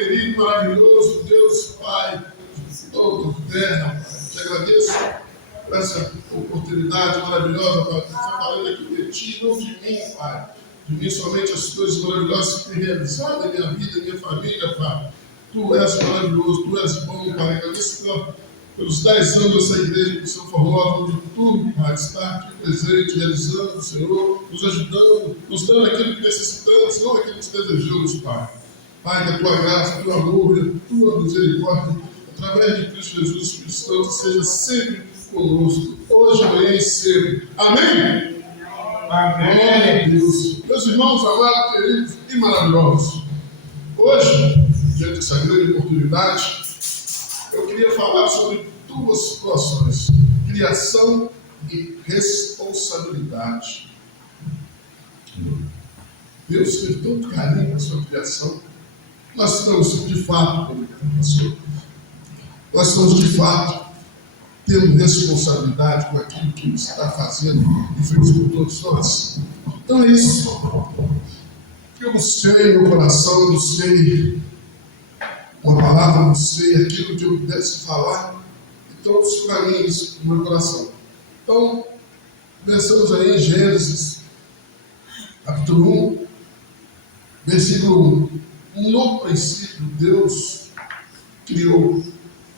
querido, maravilhoso, Deus Pai de toda a terra, Pai. Te agradeço por essa oportunidade maravilhosa, Pai. Estou falando aqui de Ti, não de mim, Pai. De mim somente as coisas maravilhosas que tem realizado em minha vida, em minha família, Pai. Tu és maravilhoso, Tu és bom, Pai. Agradeço pelos 10 anos dessa igreja que o Senhor formou, onde tudo, Pai, está aqui presente, realizando, Senhor, nos ajudando, nos dando aquilo que necessitamos, não aquilo que desejamos, Pai. Pai, que a Tua graça, a Tua amor, a Tua misericórdia, através de Cristo Jesus, Espírito Santo, seja sempre conosco, hoje, amanhã e sempre. Amém? Amém. Glória a Deus. Meus irmãos amados, queridos e maravilhosos, hoje, diante dessa grande oportunidade, eu queria falar sobre 2 situações: criação e responsabilidade. Deus teve tanto carinho com a sua criação. Nós estamos de fato, pastor, nós estamos de fato tendo responsabilidade com aquilo que Ele está fazendo e fez por todos nós. Então é isso. Eu busquei no coração, busquei uma palavra, busquei aquilo que eu pudesse falar e trouxe para mim isso no meu coração. Então, pensamos aí em Gênesis, capítulo 1, versículo 1. No princípio, Deus criou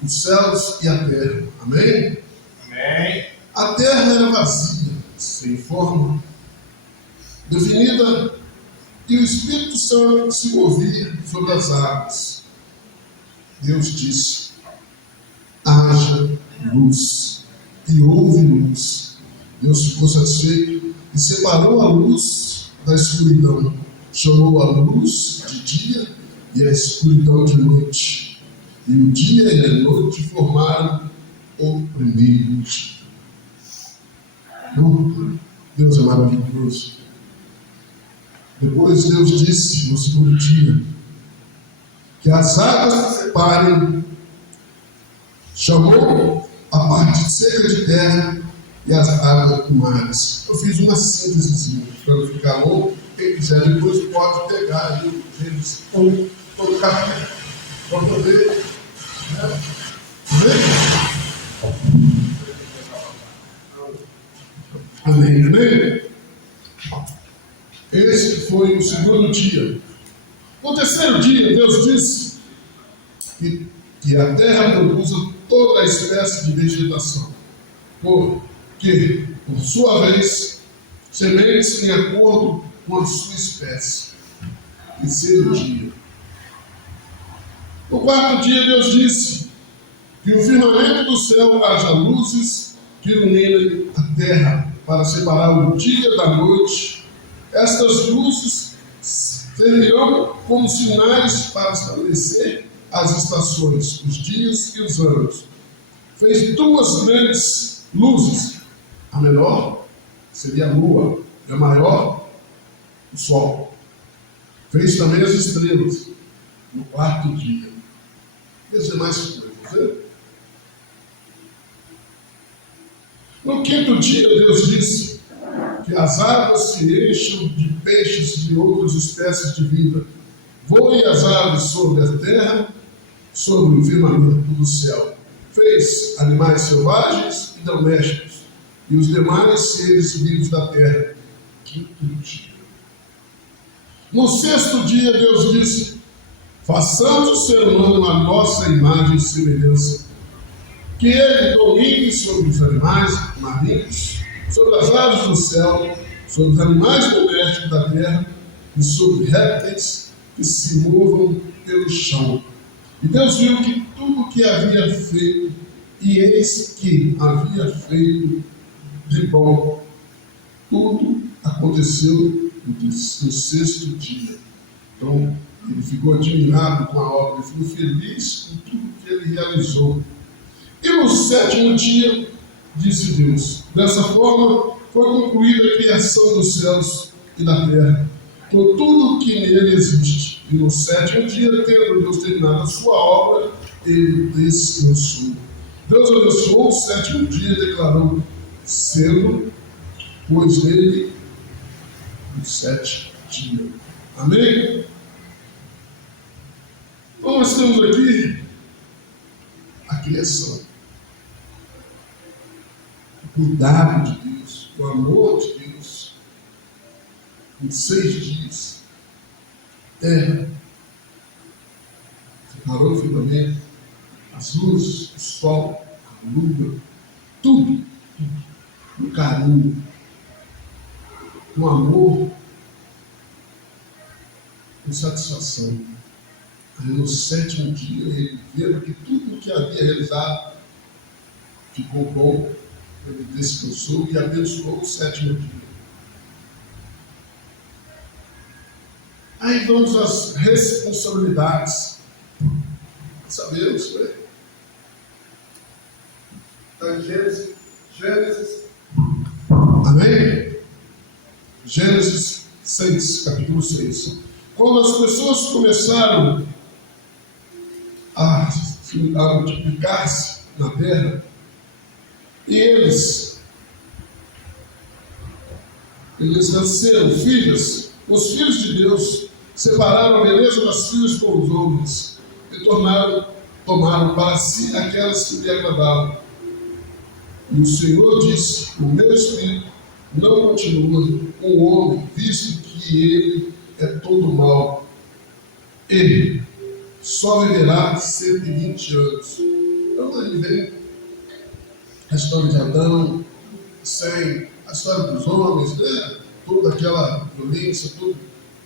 os céus e a terra. Amém? Amém. A terra era vazia, sem forma, definida, e o Espírito Santo se movia sobre as águas. Deus disse: haja luz, e houve luz. Deus ficou satisfeito e separou a luz da escuridão. Chamou a luz de dia e a escuridão de noite. E o dia e a noite formaram o primeiro dia. Deus é maravilhoso. Depois Deus disse no segundo dia que as águas se separem. Chamou a parte seca de terra e as águas do mares. Eu fiz uma síntese para não ficar longo. Quem quiser depois pode pegar aí eles ou colocar para poder. Amém. Amém. Esse foi o segundo dia. No terceiro dia, Deus disse que a terra produza toda a espécie de vegetação, porque, por sua vez, sementes em acordo com a sua espécie. Terceiro dia. No quarto dia, Deus disse que o firmamento do céu haja luzes que iluminem a terra para separar o dia da noite. Estas luzes servirão como sinais para estabelecer as estações, os dias e os anos. Fez 2 grandes luzes. A menor seria a lua, e a maior, o sol. Fez também as estrelas no quarto dia. E as demais coisas. No quinto dia, Deus disse que as águas se encham de peixes e de outras espécies de vida. Voem as aves sobre a terra, sobre o firmamento do céu. Fez animais selvagens e domésticos, e os demais seres vivos da terra. Quinto dia. No sexto dia, Deus disse: façamos o ser humano à nossa imagem e semelhança, que ele domine sobre os animais marinhos, sobre as aves do céu, sobre os animais domésticos da terra e sobre répteis que se movam pelo chão. E Deus viu que tudo o que havia feito, e eis que havia feito de bom. Tudo aconteceu no sexto dia. Então, ele ficou admirado com a obra, ele ficou feliz com tudo que ele realizou. E no sétimo dia, disse Deus: dessa forma foi concluída a criação dos céus e da terra, com tudo o que nele existe. E no sétimo dia, tendo Deus terminado a sua obra, ele descansou. Deus abençoou o sétimo dia e declarou: sendo, pois nele o sétimo dia. Amém? Vamos nós temos aqui a criação, o cuidado de Deus, o amor de Deus. Em 6 dias, terra, separou o firmamento, as luzes, o sol, a lua, tudo, no carinho, no amor, com satisfação. Aí no 7º dia, ele vendo que tudo o que havia realizado ficou bom, ele descansou e abençoou o 7º dia. Aí vamos às responsabilidades. Sabemos, né? Está em Gênesis. Amém? Gênesis 6, capítulo 6. Quando as pessoas começaram a multiplicar-se na terra, e eles nasceram filhos, os filhos de Deus separaram a beleza das filhas com os homens e tomaram para si aquelas que lhe agradavam. E o Senhor disse: o meu espírito não continua com o homem, visto que ele é todo mau. Ele só viverá 120 anos. Então aí vem a história de Adão, sem a história dos homens, né? Toda aquela violência, tudo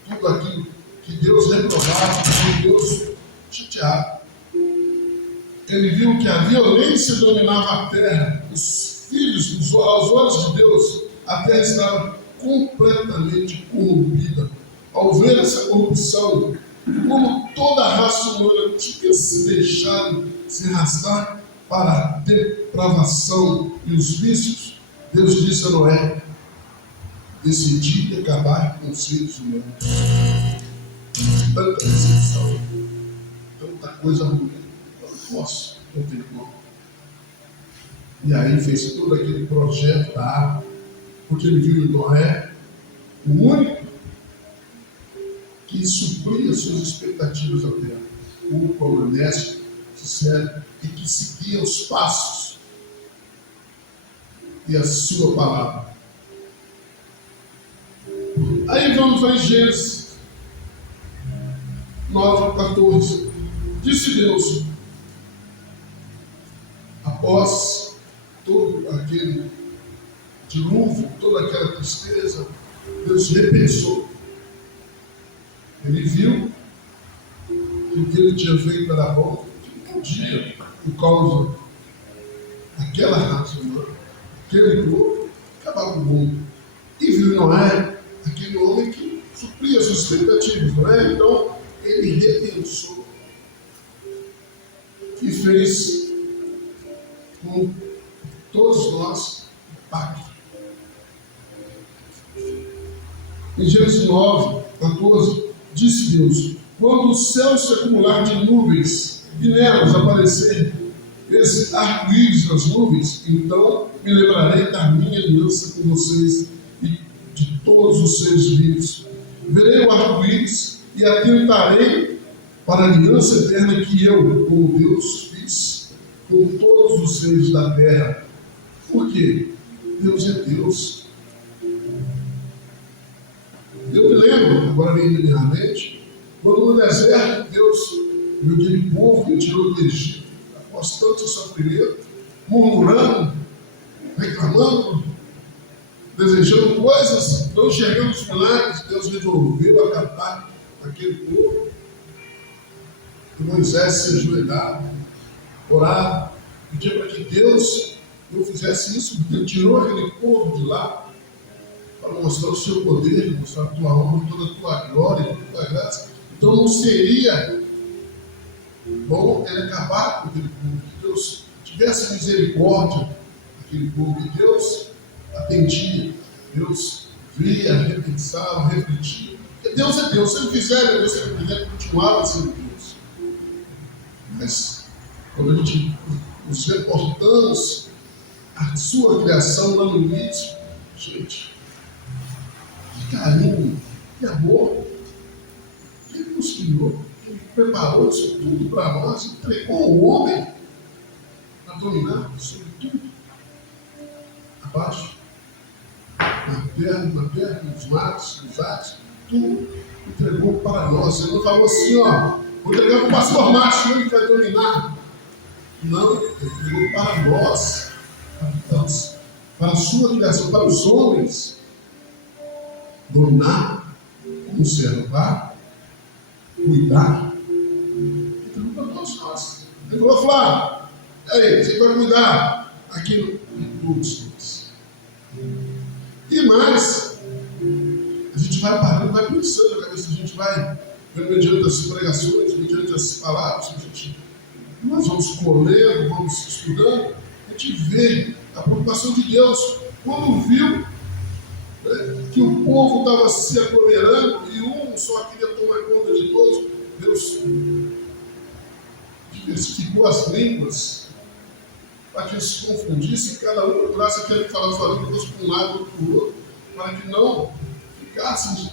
aquilo que Deus reprovava, que Deus chateava. Ele viu que a violência dominava a terra, os filhos, aos olhos de Deus, a terra estava completamente corrompida. Ao ver essa corrupção, como toda a raça humana tinha se deixado se arrastar para a depravação e os vícios, Deus disse a Noé: decidi acabar com os seres humanos. Tanta decepção, tanta coisa ruim, eu não posso, não tem como. E aí fez todo aquele projeto da arca, porque ele viu em Noé o único que supria as suas expectativas da terra, o honesto, sincero, e que seguia os passos e a sua palavra. Aí vamos para Gênesis 9:14. Disse Deus, após todo aquele dilúvio, toda aquela tristeza, Deus repensou. Ele viu que o que ele tinha feito era bom, que podia, por causa daquela raça humana, aquele povo, acabar com o mundo. E viu em Noé aquele homem que supria as suas expectativas, não é? Então, ele repensou e fez com todos nós um pacto. Em Gênesis 9:14, disse Deus: quando o céu se acumular de nuvens e nelas aparecer esse arco-íris nas nuvens, então me lembrarei da minha aliança com vocês e de todos os seres vivos. Verei o arco-íris e atentarei para a aliança eterna que eu, como Deus, fiz com todos os seres da terra. Por quê? Deus é Deus. Eu me lembro, agora vem na minha mente, quando no deserto Deus viu aquele povo que tirou do Egito, após tanto sofrimento, murmurando, reclamando, desejando coisas, não enxergando os milagres. Deus resolveu acabar aquele povo. E Moisés se ajoelhava, orava, pedia para que Deus não fizesse isso, porque ele tirou aquele povo de lá para mostrar o seu poder, mostrar a tua honra, toda a tua glória, toda a tua graça. Então não seria bom ele acabar com aquele povo, que Deus tivesse misericórdia daquele povo, que Deus atendia, Deus via, repensava, refletia. Porque Deus é Deus, se ele quiser, Deus, se ele quiser, continuava sendo Deus. Mas quando a gente nos reportamos à sua criação lá no início, gente, que carinho, que amor, que ele nos criou, que ele preparou isso tudo para nós, entregou o homem para dominar sobre tudo, abaixo, na terra, nos mares, nos ares, tudo entregou para nós. Ele não falou assim, ó, vou entregar para o pastor Márcio, ele vai dominar. Não, ele entregou para nós, habitamos, para a sua criação, para os homens, dominar, conservar, cuidar. Entregou para todos nós. Ele falou, Flávio, aí, você vai cuidar aquilo de todos nós. E mais, a gente vai parando, vai pensando na cabeça, a gente vai, mediante as pregações, mediante as palavras, nós vamos colhendo, vamos estudando, a gente vê a preocupação de Deus. Quando viu, né, que o povo estava se aglomerando e um só queria tomar conta de todos, Deus diversificou as línguas para que eles se confundissem e cada um procurasse aquele que falava sua língua, fosse para um lado ou para o outro, para que não ficasse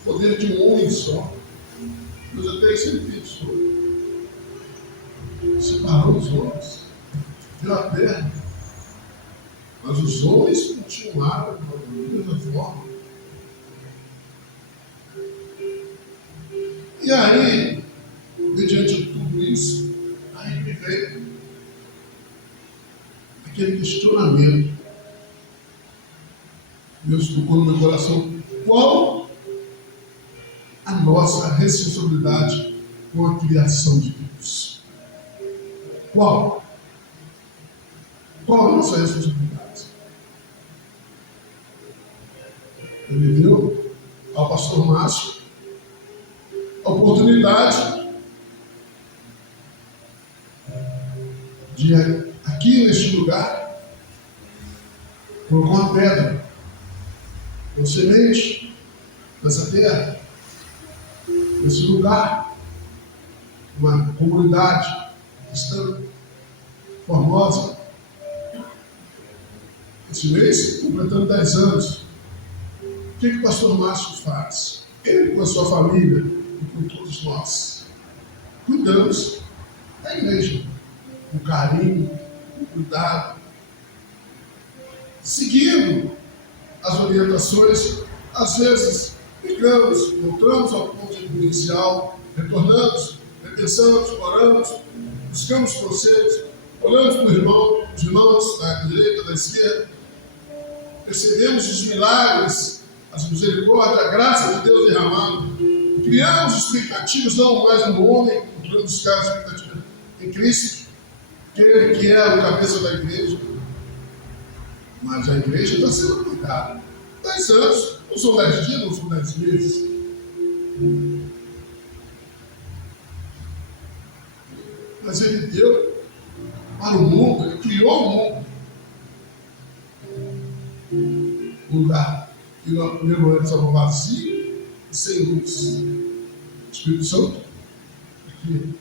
o poder de um homem só. Deus até isso pensou. Separou os homens, deu a terra, mas os homens continuaram da mesma forma. E aí, mediante tudo isso, aí me veio aquele questionamento. Deus tocou no meu coração: qual a nossa responsabilidade com a criação de Deus? Qual? Qual a nossa responsabilidade? Ele deu ao pastor Márcio a oportunidade de, aqui neste lugar, colocar uma pedra, uma semente nessa terra, nesse lugar, uma comunidade cristã formosa. Esse mês, completando 10 anos, o que o pastor Márcio faz? Ele com a sua família e com todos nós cuidamos da igreja, com carinho, com cuidado, seguindo as orientações. Às vezes ficamos, voltamos ao ponto inicial, retornamos, repensamos, oramos, buscamos conselhos, olhamos para os irmãos da direita, da esquerda, percebemos os milagres, as misericórdias, a graça de Deus derramando, criamos expectativas não mais no homem, procurando buscar expectativas em Cristo, aquele que é o cabeça da igreja. Mas a igreja está sendo cuidada. 10 anos, não são 10 dias, não são 10 meses. Mas ele deu para o mundo, ele criou o mundo. Um lugar que no primeiro momento estava vazio e sem luz. O Espírito Santo, aqui.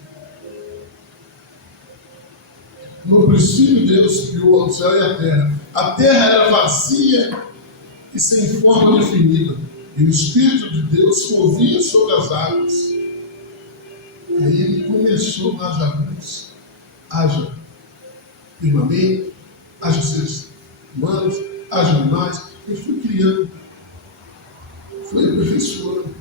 No princípio, Deus criou o céu e a terra. A terra era vazia e sem forma definida. E o Espírito de Deus se movia sobre as águas. Aí ele começou a haja luz, haja firmamento, haja seres humanos, haja animais. Ele foi criando, foi aperfeiçoando.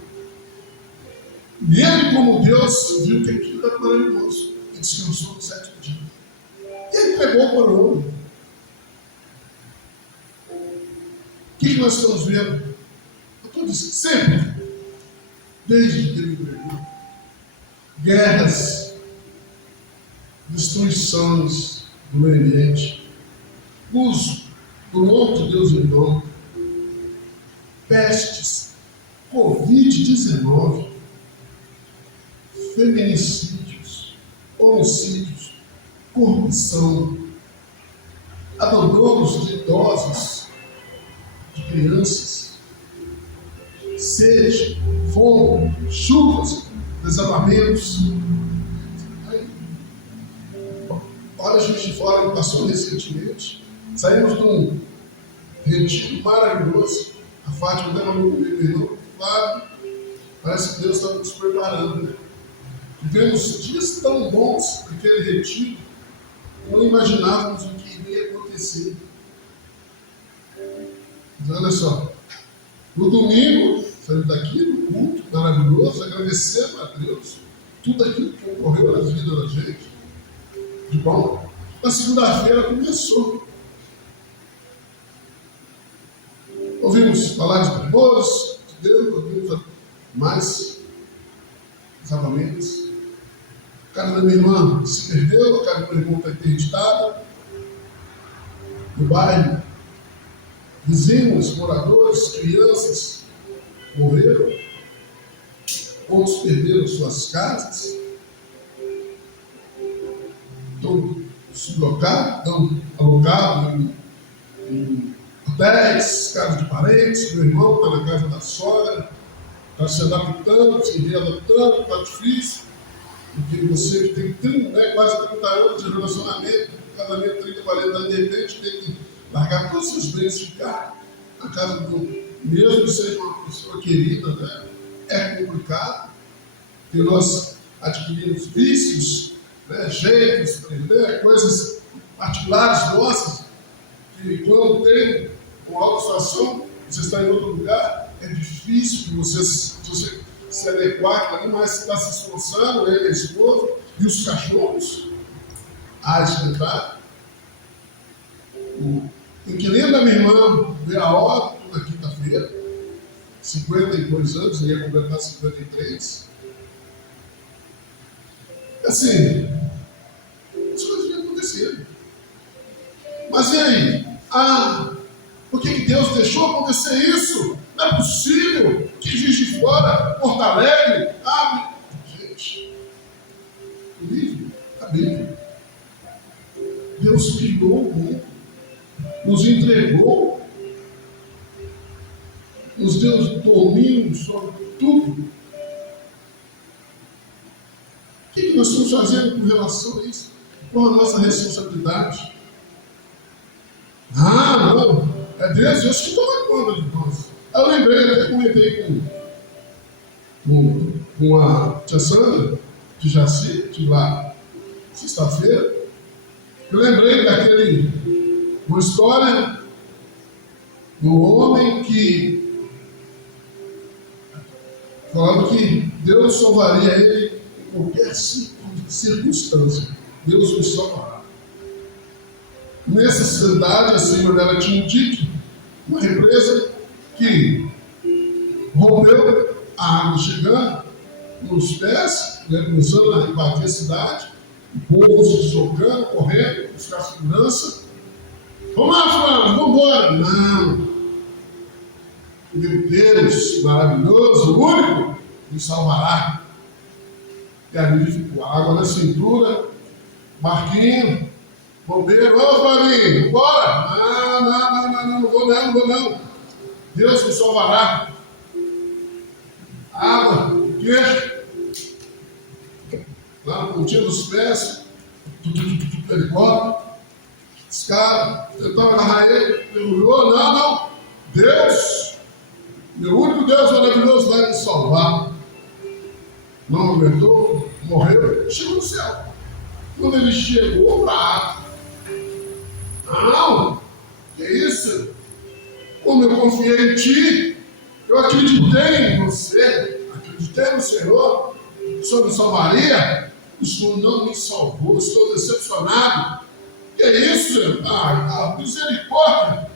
E ele, como Deus, viu que aquilo era maravilhoso. E descansou no 7º dia. E ele pegou para o homem. O que nós estamos vendo? Eu estou dizendo, sempre, desde que ele entregou, guerras, destruições do meio ambiente, uso do nome de Deus em vão, pestes, Covid-19, feminicídios, homicídios, corrupção, abandonos de idosos, de crianças, sede, fome, chuvas, desabamentos. Olha, a gente de fora passou recentemente, saímos de um retiro maravilhoso. A Fátima deu uma comigo, irmão, Flávio, parece que Deus está nos preparando, né? Vivemos dias tão bons naquele retiro, não imaginávamos o que iria acontecer. Mas olha só, no domingo, saímos daqui no culto maravilhoso, agradecendo a Deus tudo aquilo que ocorreu na vida da gente, de bom. Na segunda-feira começou. Ouvimos falar de primores, de Deus, ouvimos mais desabamentos. A casa da minha irmã se perdeu, a casa do meu irmão está interditada. No bairro, vizinhos, moradores, crianças morreram. Outros perderam suas casas. Estão sublocados, estão alugados em hotéis, casas de parentes. Meu irmão está na casa da sogra, está se adaptando, se readaptando, está difícil. Porque você que tem 30, quase 30 anos de relacionamento, casamento 30, 40 anos, de repente tem que largar todos os seus bens, ficar na casa do, mesmo que seja uma pessoa querida, né? É complicado, porque nós adquirimos vícios, né? Jeitos, né? Coisas particulares nossas, que quando tem uma situação, você está em outro lugar, é difícil que você se adequar ali, mas está se esforçando, ele, a esposa e os cachorros. A escutar. O inquilino da minha irmã veio a óbito na quinta-feira, 52 anos, ia completar 53. Assim, as coisas vêm acontecendo. Mas e aí? Por que Deus deixou acontecer isso? Não é possível que Juiz de Fora, Porto Alegre, abre. Gente, o livro, a Bíblia. Deus criou o mundo, nos entregou, nos deu domínio sobre tudo. O que nós estamos fazendo com relação a isso? Qual a nossa responsabilidade? Não, é Deus que toma conta de nós. Eu lembrei, até comentei com a tia Sandra, de Jaci, de lá, sexta-feira. Eu lembrei uma história de um homem que falava que Deus salvaria ele em qualquer circunstância. Deus me salvará. Nessa cidade, assim, onde ela tinha um dique, uma represa que rompeu a água chegando nos pés, né, começando a invadir a cidade, o povo se deslocando, correndo, buscar segurança. Vamos lá, Fulano, vamos embora. Não. Meu Deus maravilhoso, único, me salvará. E ali ficou água na cintura, barquinho, bombeiro, ô Flavinho, bora! Não vou não. Deus me salvará. Água, o queixo, lá no pontinho dos pés, helicóptero, escada, tentava agarrar ele, mergulhou, não. Deus, meu único Deus maravilhoso vai me salvar. Não aguentou, morreu, chegou no céu. Quando ele chegou para a água, não, que isso? Como eu confiei em ti, eu acreditei em você, acreditei no Senhor, o Senhor me salvaria, o Senhor não me salvou, estou decepcionado. Que isso, Senhor? Misericórdia.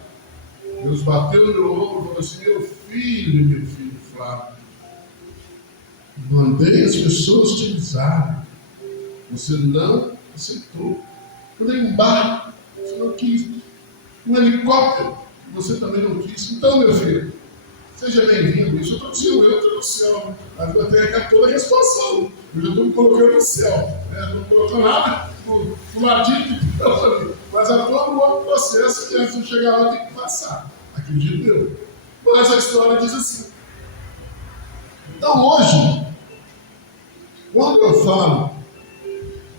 Deus bateu no meu ombro e falou assim: meu filho Flávio, mandei as pessoas te avisarem, você não aceitou. Quando eu embarco, você não quis. Um helicóptero, você também não quis. Então, meu filho, seja bem-vindo. Isso eu estou dizendo, eu estou no céu. Mas eu tenho aqui toda a responsável. Eu já estou me colocando no céu. Não estou colocando nada no ladinho de Deus ali. Mas há todo um outro processo que antes de chegar lá tem que passar. Acredito eu. Mas a história diz assim. Então, hoje, quando eu falo,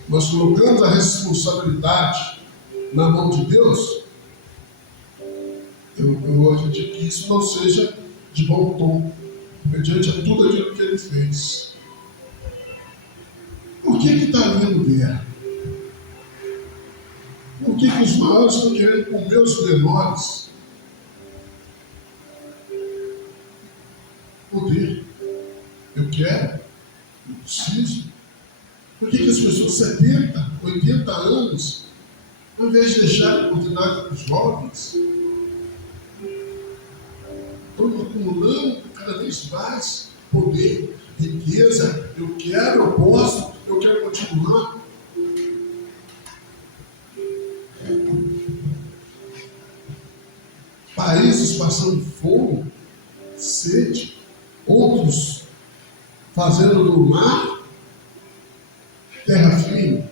nós colocamos a responsabilidade na mão de Deus, eu acredito que isso não seja de bom tom, mediante a tudo aquilo que Ele fez. que está havendo guerra? Por que os maiores estão querendo comer os menores? Poder. Eu quero, eu preciso. Por que as pessoas 70, 80 anos, ao invés de deixar a oportunidade para os jovens, estão acumulando cada vez mais poder, riqueza? Eu quero, eu posso, eu quero continuar. Países passando fome, sede, outros fazendo do mar terra firme,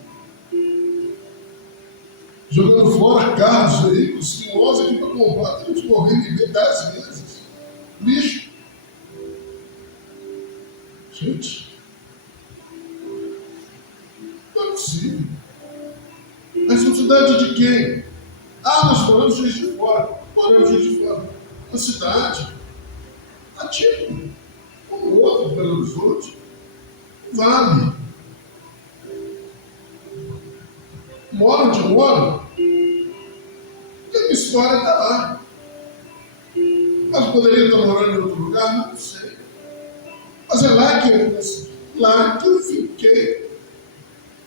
jogando fora carros, veículos que nós aqui para comprar temos que morrer e viver 10 vezes. Lixo. Gente, não é possível. A responsabilidade de quem? Nós moramos Juiz de Fora. Moramos Juiz de Fora. Uma cidade ativa, como outra de Belo Horizonte. Vale. Moro onde moro, e a minha história está lá. Mas poderia estar morando em outro lugar? Não sei. Mas é lá que eu consegui, lá que eu fiquei.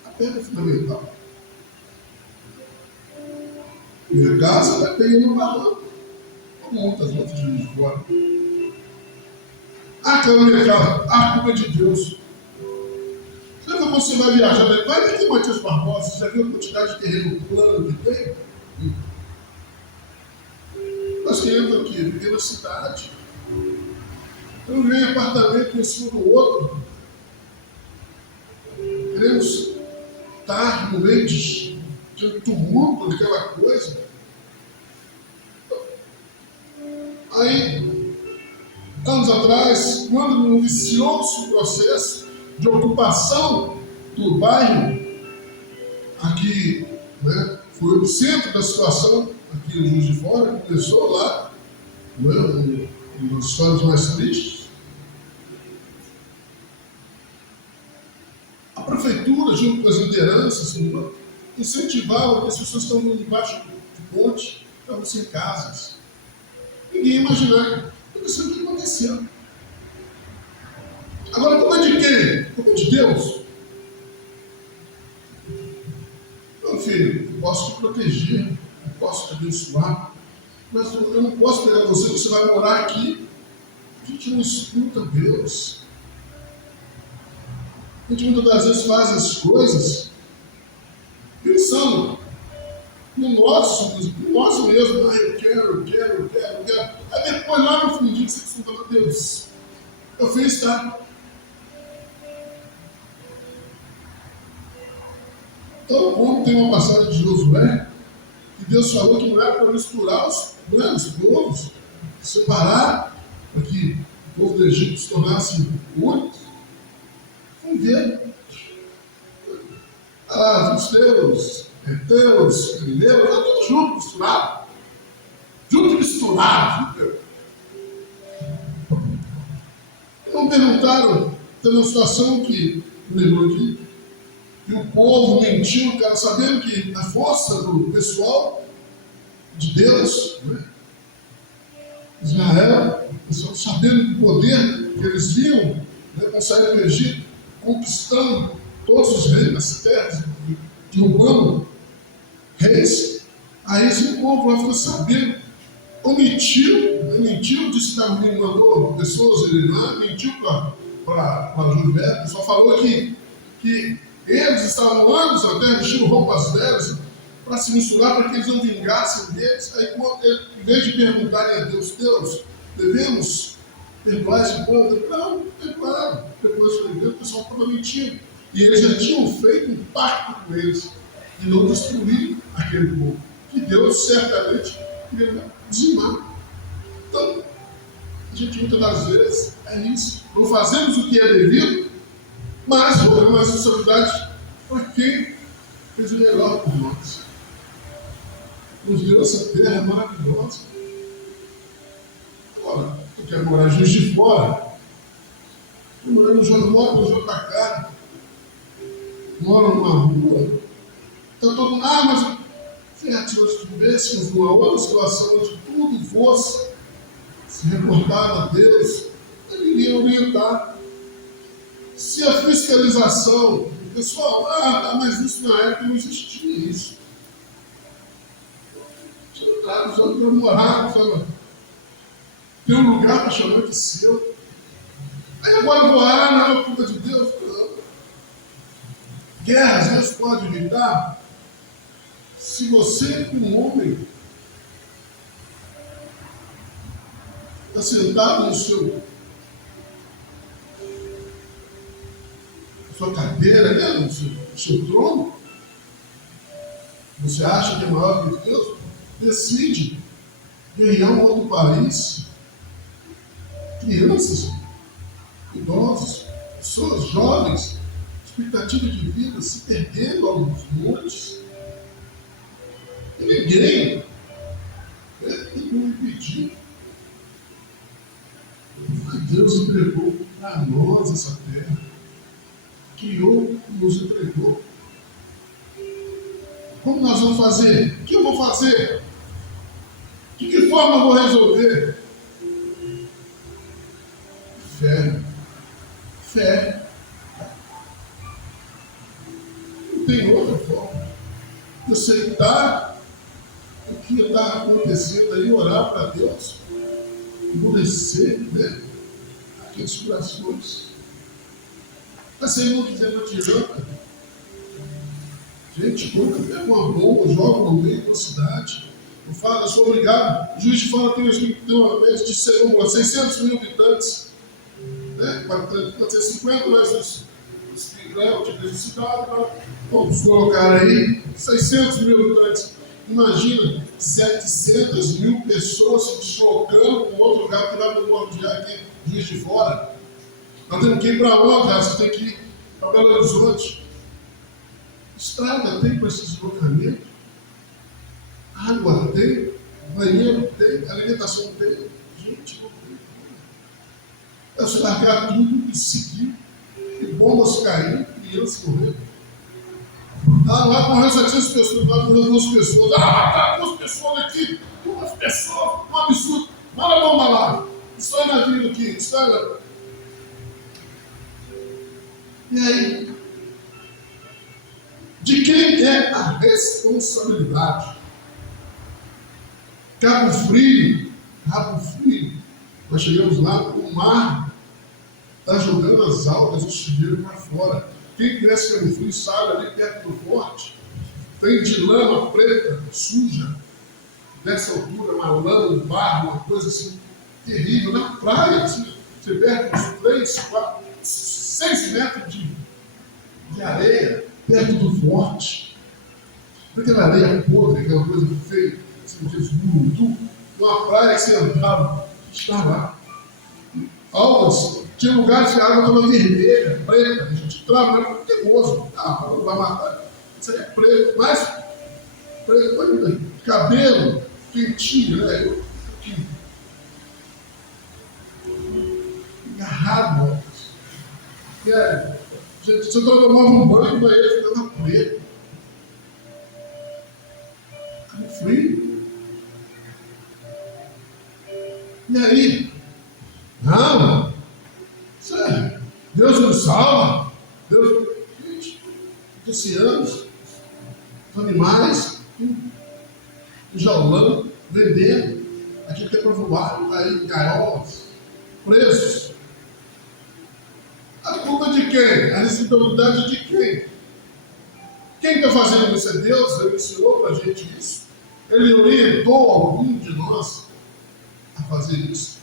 A pedra fundamental. Minha casa vai ter no barranco, como muitas outras de fora. Que é a minha casa, a culpa é de Deus. Quando você vai viajar, vai daqui Matias Barbosa, você já viu a quantidade de terreno plano que tem? Nós queremos aqui, viver na cidade. Eu não venho apartamento em cima do outro. Queremos estar no meio de tumulto, daquela coisa. Aí, anos atrás, quando iniciou-se o processo de ocupação do bairro, aqui, né, foi o centro da situação aqui em Juiz de Fora, começou lá, né, uma das histórias mais tristes. A prefeitura, junto com as lideranças, incentivava que as pessoas que estão embaixo de ponte, estavam sem casas. Ninguém imaginava. Isso é o que aconteceu. Agora, culpa de quem? Culpa de Deus? Meu filho, eu posso te proteger, eu posso te abençoar, mas eu não posso pegar você vai morar aqui. A gente não escuta Deus. A gente muitas das vezes faz as coisas pensando no nosso mesmo. Eu quero. Aí depois, lá no fim, você escuta para Deus. Eu fiz, tá? Todo mundo tem uma passagem de Josué, que Deus falou que não era para misturar os povos, separar, para que o povo do Egito se tornasse único. Vamos ver. Filisteus, heteus, galileus, tudo junto, misturado. Junto e misturado. Não perguntaram, tem uma situação que lembrou aqui, que o povo mentiu, cara, sabendo que a força do pessoal de Deus, né? Israel, pessoal, sabendo do poder que eles viam, né, com sair do Egito, conquistando todos os reis das terras, derrubando reis. Aí esse povo lá ficou sabendo, mentiu, disse que a menina mandou pessoas ele lá, mentiu para Gilberto, só falou que eles estavam anos na terra vestindo roupas velhas para se misturar, para que eles não vingassem deles. Aí, em vez de perguntarem a Deus, devemos perdoar esse povo? Não, perdoaram. Depois foi Deus, o pessoal estava mentindo. E eles já tinham feito um pacto com eles de não destruir aquele povo, que Deus certamente queria dizimar. Então, a gente muitas das vezes é isso. Não fazemos o que é devido, mas jogamos a responsabilidade para quem fez o melhor por nós. Nos deu essa terra maravilhosa. Agora, eu quero morar em Juiz de Fora. Eu moro no JK. moram numa rua, então todo mundo, mas se nós estivéssemos numa outra situação onde tudo fosse se reportar a Deus, ele iria orientar. Se a fiscalização, o pessoal, mas isso na época não existia isso. Os outros moravam, tem um lugar para chamar de seu. Aí agora vou não é culpa de Deus, não. Guerra às vezes pode evitar se você, como homem, está sentado no sua cadeira, né? no seu trono, você acha que é maior que Deus, decide guerrear um outro país, crianças, idosos, pessoas jovens, expectativa de vida se perdendo aos montes, e ninguém tem como impedir. Deus entregou a nós essa terra, criou e nos entregou. Como nós vamos fazer? O que eu vou fazer? De que forma eu vou resolver? Fé. Fé. Não tem outra forma. Aceitar o que está acontecendo aí, orar para Deus, endurecer, né? Aqueles corações. Mas se ele não quiser não adianta. Gente, quando pega uma bomba, joga no meio da cidade, eu falo, eu sou obrigado. O juiz de fora tem uma vez de 600 mil habitantes, né? 450, mas os imigrantes de cidade, vamos colocar aí 600 mil habitantes. Imagina 700 mil pessoas se deslocando para um outro lugar que vai para o Morro de aqui, juiz de fora. Nós temos que ir para onde? Você tem que ir para Belo Horizonte. Estrada tem para esse deslocamento, água tem, banheiro tem, alimentação tem. Gente, não tem. É você largar tudo e seguir, e bombas caindo, crianças morrendo. Lá morreu 700 pessoas, lá morreu 2 pessoas. Tá 2 pessoas aqui, 2 pessoas, um absurdo. Manda a bomba lá, destrói navio aqui, destrói lá. E aí? De quem é a responsabilidade? Cabo Frio, nós chegamos lá, o mar está jogando as algas, o chuveiro para fora. Quem conhece Cabo Frio sabe ali perto do forte, tem de lama preta, suja, dessa altura, uma lama, um barro, uma coisa assim, terrível. Na praia, assim, você perde uns 3, 4, 6 metros de areia, perto do forte, aquela areia podre, aquela coisa feia, assim, muito, uma praia que você andava, está lá. Algas, tinha lugares que a água estava vermelha, preta, a gente entrava, era muito teimoso, não vai matar, isso aí é preto, mas preto, olha, cabelo, quentinho, né? Agarrado, gente, se eu tomava um banho, o banheiro ficava preto. Ficava frio. E aí? Não. Sério. Deus nos salva. Deus. Gente, os oceanos, os animais, enjaulando, vendendo. Aqui tem para voar, aí, gaiolas, presos. A culpa de quem? A responsabilidade de quem? Quem está fazendo isso é Deus? Ele ensinou para a gente isso. Ele orientou algum de nós a fazer isso.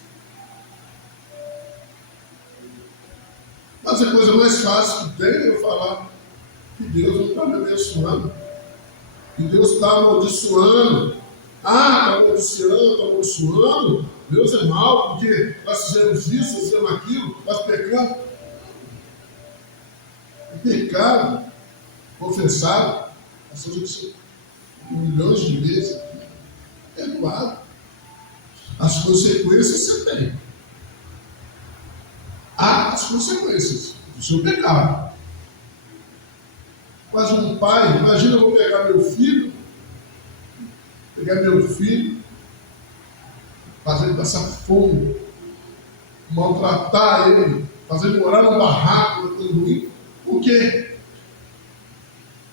Mas a coisa mais fácil que tem é eu falar que Deus não está me abençoando. Que Deus está amaldiçoando. Está amaldiçoando. Deus é mau porque nós fizemos isso, fizemos aquilo, nós pecamos. O pecado confessado, essa gente milhões de vezes, perdoado. As consequências você tem. Há as consequências do seu pecado. Mas um pai, imagina eu vou pegar meu filho, fazer ele passar fome, maltratar ele, fazer ele morar no barraco, tudo ruim. Por quê?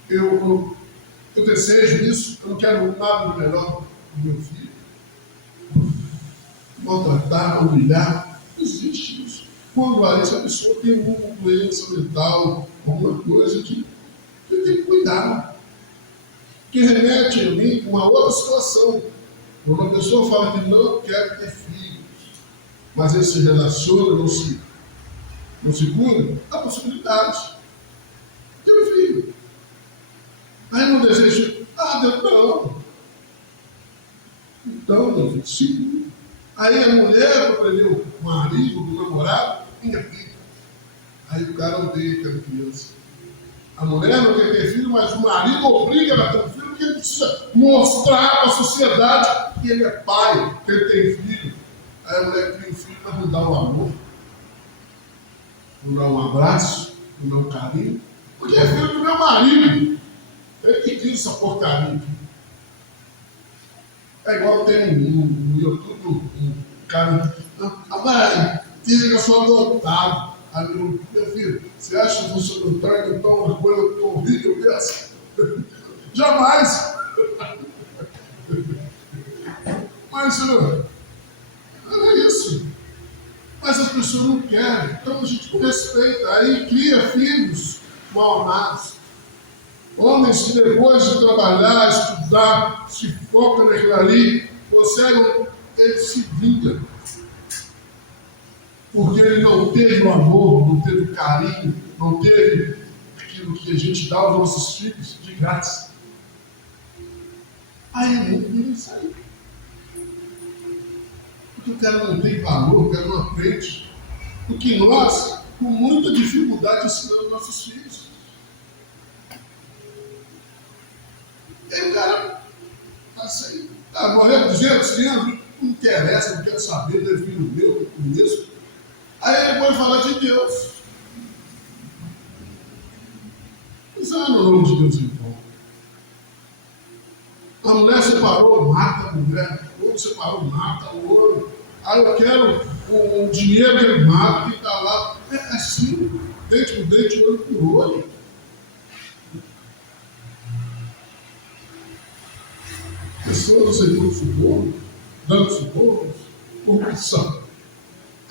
Eu desejo isso, eu não quero nada de melhor do meu filho. Maltratar, humilhar, não existe isso. Quando essa pessoa tem uma doença mental, alguma coisa que tem que cuidar. Que remete a mim com uma outra situação. Quando uma pessoa fala que não quer ter filhos, mas ele se relaciona, não se cura, há possibilidade de ter um filho. Aí não deseja, Deus não. Então, meu filho, se cura. Aí a mulher, para prender o marido, o namorado, minha filha. Aí o cara odeia aquela criança. A mulher não quer ter filho, mas o marido obriga ela a ter um filho, porque ele precisa mostrar para a sociedade que ele é pai, que ele tem filho. Aí a mulher cria um filho para não dar um amor, não dar um abraço, não dar um carinho, porque é filho do meu marido. Ele que cria essa porcaria aqui. É igual tem no YouTube um cara, agora dizem que eu sou adotado. Aí meu filho, você acha que eu sou adotado, então uma coisa horrível dessa? Jamais! Mas não é isso. Mas as pessoas não querem. Então a gente respeita, aí cria filhos mal amados. Homens que depois de trabalhar, estudar, se focam naquilo ali, conseguem, ele se vinga. Porque ele não teve o amor, não teve o carinho, não teve aquilo que a gente dá aos nossos filhos de graça. Aí não vira isso aí. Porque o cara não tem valor, o cara não aprende. Porque nós, com muita dificuldade, ensinamos nossos filhos. Aí o cara passa aí, morreu 200 anos, não interessa, não quero saber, é filho meu, eu conheço. Aí ele pode falar de Deus. Usando o nome de Deus em vão. A mulher separou, mata a mulher. O outro separou, mata o outro. Aí eu quero o dinheiro que ele mata, que está lá. É assim, dente por dente, olho por olho. Pessoas aceitando socorro, dando socorro, corrupção.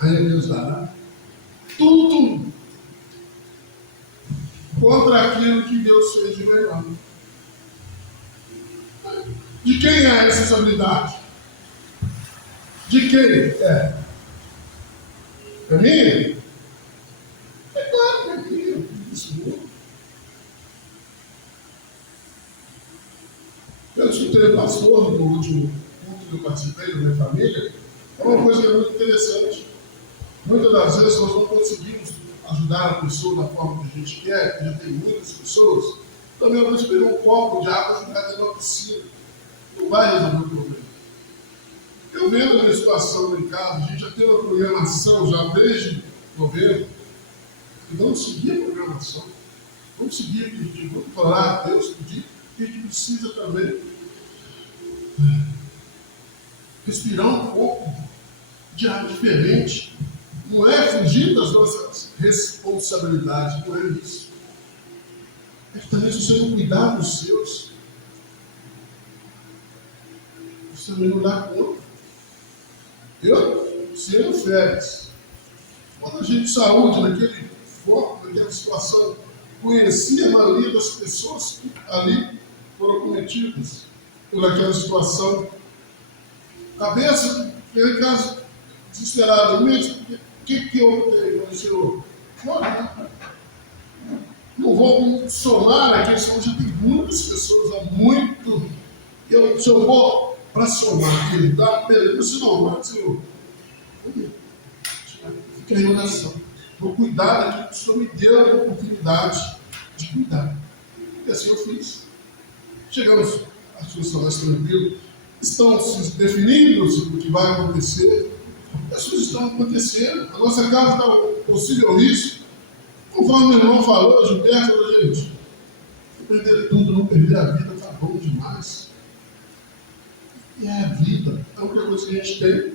Aí Deus dará tudo contra aquilo que Deus fez de melhor. De quem é a responsabilidade? De quem é? É minha? É claro que é minha. Isso não. Eu escutei o pastor no último culto que eu participei da minha família. É uma coisa que é muito interessante. Muitas das vezes nós não conseguimos ajudar a pessoa da forma que a gente quer, porque já tem muitas pessoas. Também vamos pegar um copo de água e jogar dentro da piscina. Não vai resolver o problema. Eu vendo a minha situação em casa, a gente já tem uma programação já desde novembro. E vamos seguir a programação. Vamos seguir o que vamos falar a Deus, pedir, que a gente precisa também respirar um pouco de ar diferente. Não é fugir das nossas responsabilidades, não é isso. É que também se você não cuidar dos seus, você também não dá conta. Eu, sendo férias, quando a gente saúde, naquele foco, naquela situação, conheci a maioria das pessoas que ali foram cometidas por aquela situação. Cabeça, em casa, desesperada, mesmo. O que eu tenho, Senhor? Não vou somar aqui, já tem muitas pessoas há muito. Se eu vou para somar aqui, dá beleza, se não, mas Senhor, fica em oração. Vou cuidar daquilo que o Senhor me deu a oportunidade de cuidar. E assim eu fiz. Chegamos, as pessoas estão mais tranquilas, estão se definindo o que vai acontecer. As coisas estão acontecendo. A nossa casa está possível risco. Conforme o meu irmão falou, Gilberto, gente, perder tudo, não perder a vida, tá bom demais. E é a vida, a única coisa que a gente tem,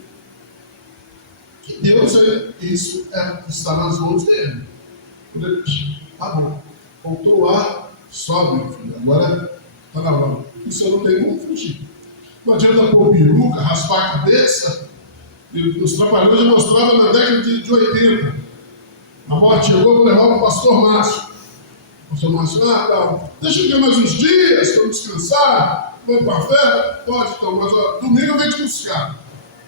que Deus isso está nas mãos dele. Quando ele diz, tá bom, voltou o ar, sobe, meu filho, agora está na hora. Isso eu não tenho como fugir. Não adianta pôr peruca, raspar a cabeça. E os trapalhões mostravam na década de 80. A morte chegou, vou levar para o pastor Márcio. O pastor Márcio, tá, deixa eu ter mais uns dias para eu descansar. Vamos para a festa? Pode, então, mas ó, domingo eu venho te buscar.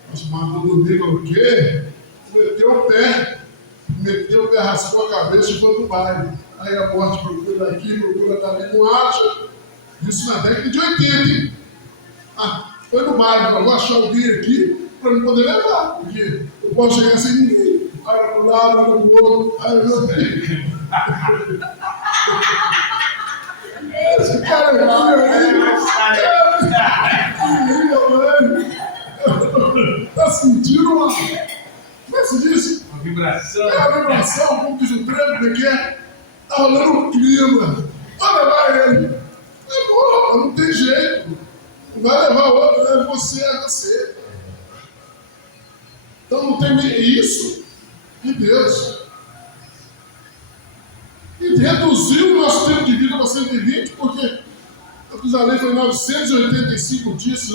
O pastor Márcio, domingo o quê? Meteu o pé, raspou a cabeça e foi para o baile. Aí a morte procura daqui, procura dali, não acha. Isso na década de 80, hein? Foi no baile, vou achar alguém aqui para me poder levar, porque eu posso chegar sem ninguém. Olha para um lado, olha para o outro, aí eu tenho. Esse cara aqui, tá sentindo uma. Como é que se diz? Uma vibração. É uma vibração, como diz o treino, que é? Tá rolando um clima. Olha lá ele. Porra, não tem jeito. Não vai levar outro, é você. Então não tem nem isso de Deus. E reduziu o nosso tempo de vida para 120, porque Jerusalém foi 985 dias,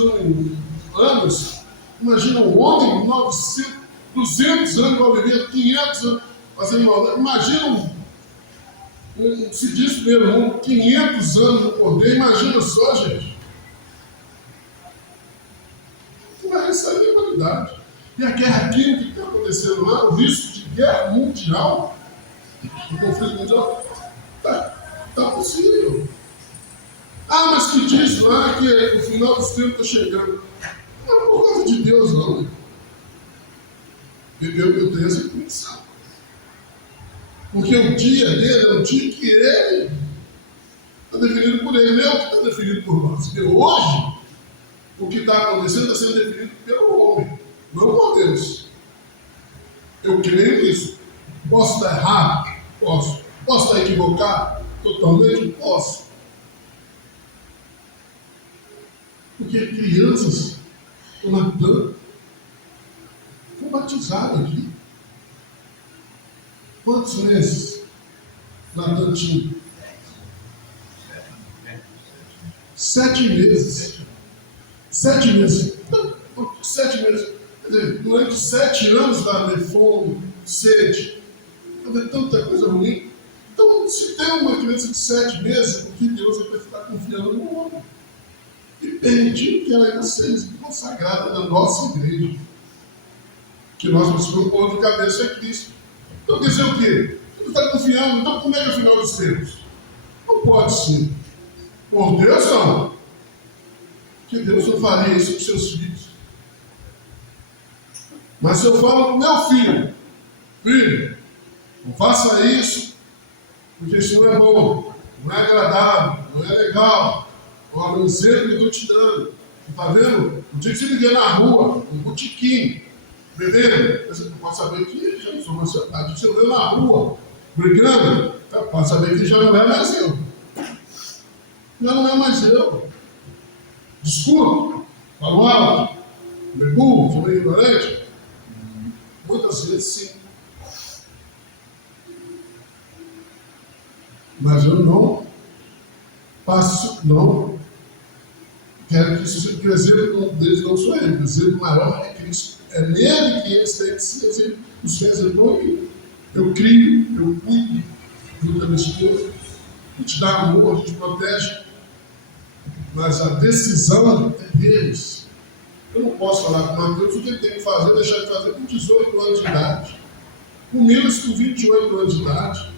anos. Imagina um homem, 200 anos vai viver, 500 anos fazendo maldade. Imagina se diz primeiro, 500 anos no poder. Imagina só, gente. Essa é a qualidade. E a guerra química que está acontecendo lá, o risco de guerra mundial, o conflito mundial, está possível. Mas que diz lá que o final dos tempos está chegando. Não é por causa de Deus, não. Eu tenho essa condição. Porque o dia dele é um dia que ele está definido por ele, não é o que está definido por nós. Porque hoje, o que está acontecendo está sendo definido pelo homem, não por Deus. Eu creio nisso. Posso estar errado? Posso. Posso estar equivocado? Totalmente? Posso. Porque crianças estão matando. Foi batizado aqui. Quantos meses? Natan tinha? 7 meses. 7 meses. Não, 7 meses. Quer dizer, durante 7 anos vai haver fome, sede, vai haver tanta coisa ruim. Então, se tem uma criança de 7 meses, porque Deus vai ficar confiando no homem. E permitindo que ela ainda seja consagrada na nossa igreja. Que nós precisamos pôr de cabeça é Cristo. Então, quer dizer o quê? Você está confiando, então como é que é o final dos tempos? Não pode ser. Por Deus, não. Que Deus não faria isso com seus filhos. Mas se eu falo para o meu filho, não faça isso, porque isso não é bom, não é agradável, não é legal. Olha o exemplo que eu estou te dando. Você está vendo? O dia que você me vê na rua, um botiquim, bebendo, você pode saber que já não sou mais sociedade. Você vê na rua, brigando, pode saber que já não é mais eu. Já não é mais eu. Desculpa, falo alto, sou burro, sou meio ignorante. Muitas vezes sim. Mas eu não quero que isso seja, porque o exemplo deles não sou eu, o exemplo maior é Cristo. É nele que eles têm que se exemplo. Os exemplos eu crio, eu cuido, junto da minha esposa, a gente dá amor, a gente protege, mas a decisão é deles. Eu não posso falar com o Mateus o que ele tem que fazer, deixar de fazer com 18 anos de idade, com menos com 28 anos de idade.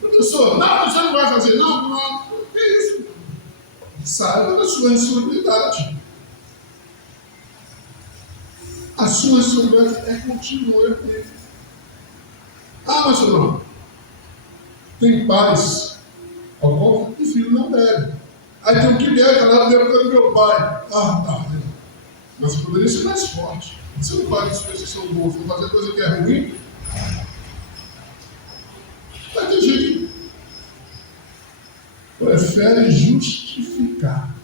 Professor, não, você não vai fazer, não, é isso. Saiba da sua responsabilidade. A sua responsabilidade é continuar com ele. Mas não. Tem pais ao qual o filho não deve. Aí tem um que deve, lá deve para o meu pai. Mas você poderia ser mais forte. Você não faz as coisas que são boas, não fazer coisa que é ruim. Vai ter gente. prefere justificar.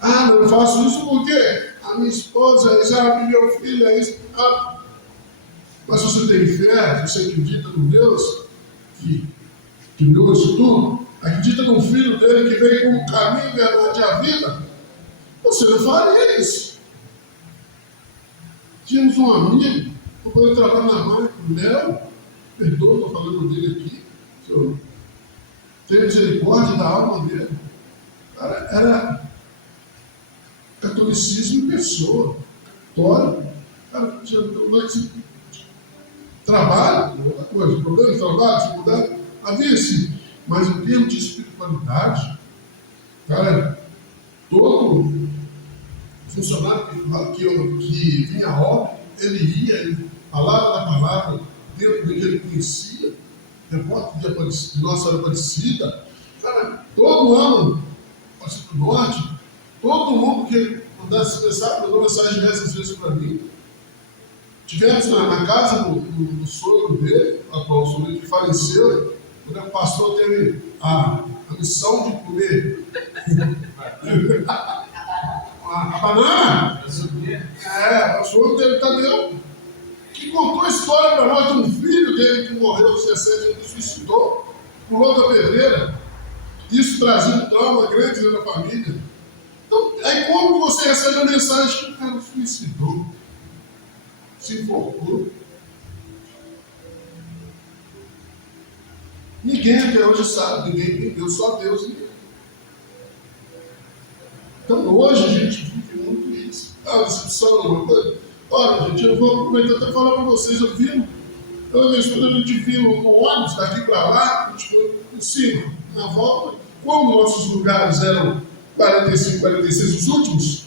Ah, não, eu faço isso porque a minha esposa é isso, meu filho é isso. Mas você tem fé, você acredita no Deus que criou isso tudo, acredita no Filho dele que veio como caminho, verdade e a vida, você não faria isso. Tínhamos um amigo, quando eu trabalho na marca, o Léo, perdoa, estou falando dele aqui, senhor, tem misericórdia da alma dele. Cara, era catolicismo em pessoa, católico, cara, tinha trabalho, outra coisa, problema de trabalho, dificuldade, havia sim, mas em termos de espiritualidade, cara, todo funcionário que vinha a óbito, ele ia, ele falava da palavra dentro do que ele conhecia, repórter de Nossa Senhora Aparecida, cara, todo ano, Pacífico Norte, todo mundo que ele mandasse mensagem, mandou mensagem dessas vezes para mim. Tivemos na casa do sogro dele, atual sogro que faleceu, quando o pastor teve a missão de comer a banana. O sogro dele, Tadeu, que contou a história para nós de um filho dele que morreu aos 60 anos, que suicidou, pulou da pedreira. Isso trazia um trauma grande na família. Então, aí como você recebe a mensagem que o cara suicidou? Se enforcou. Ninguém até hoje sabe, ninguém entendeu, só Deus entendeu. Então hoje a gente vive muito isso. Decepção, uma coisa. Olha, gente, eu vou aproveitar até falar para vocês, eu e minha esposa, a gente viu no ônibus daqui para lá, a gente foi em cima, na volta, como nossos lugares eram 45, 46 os últimos,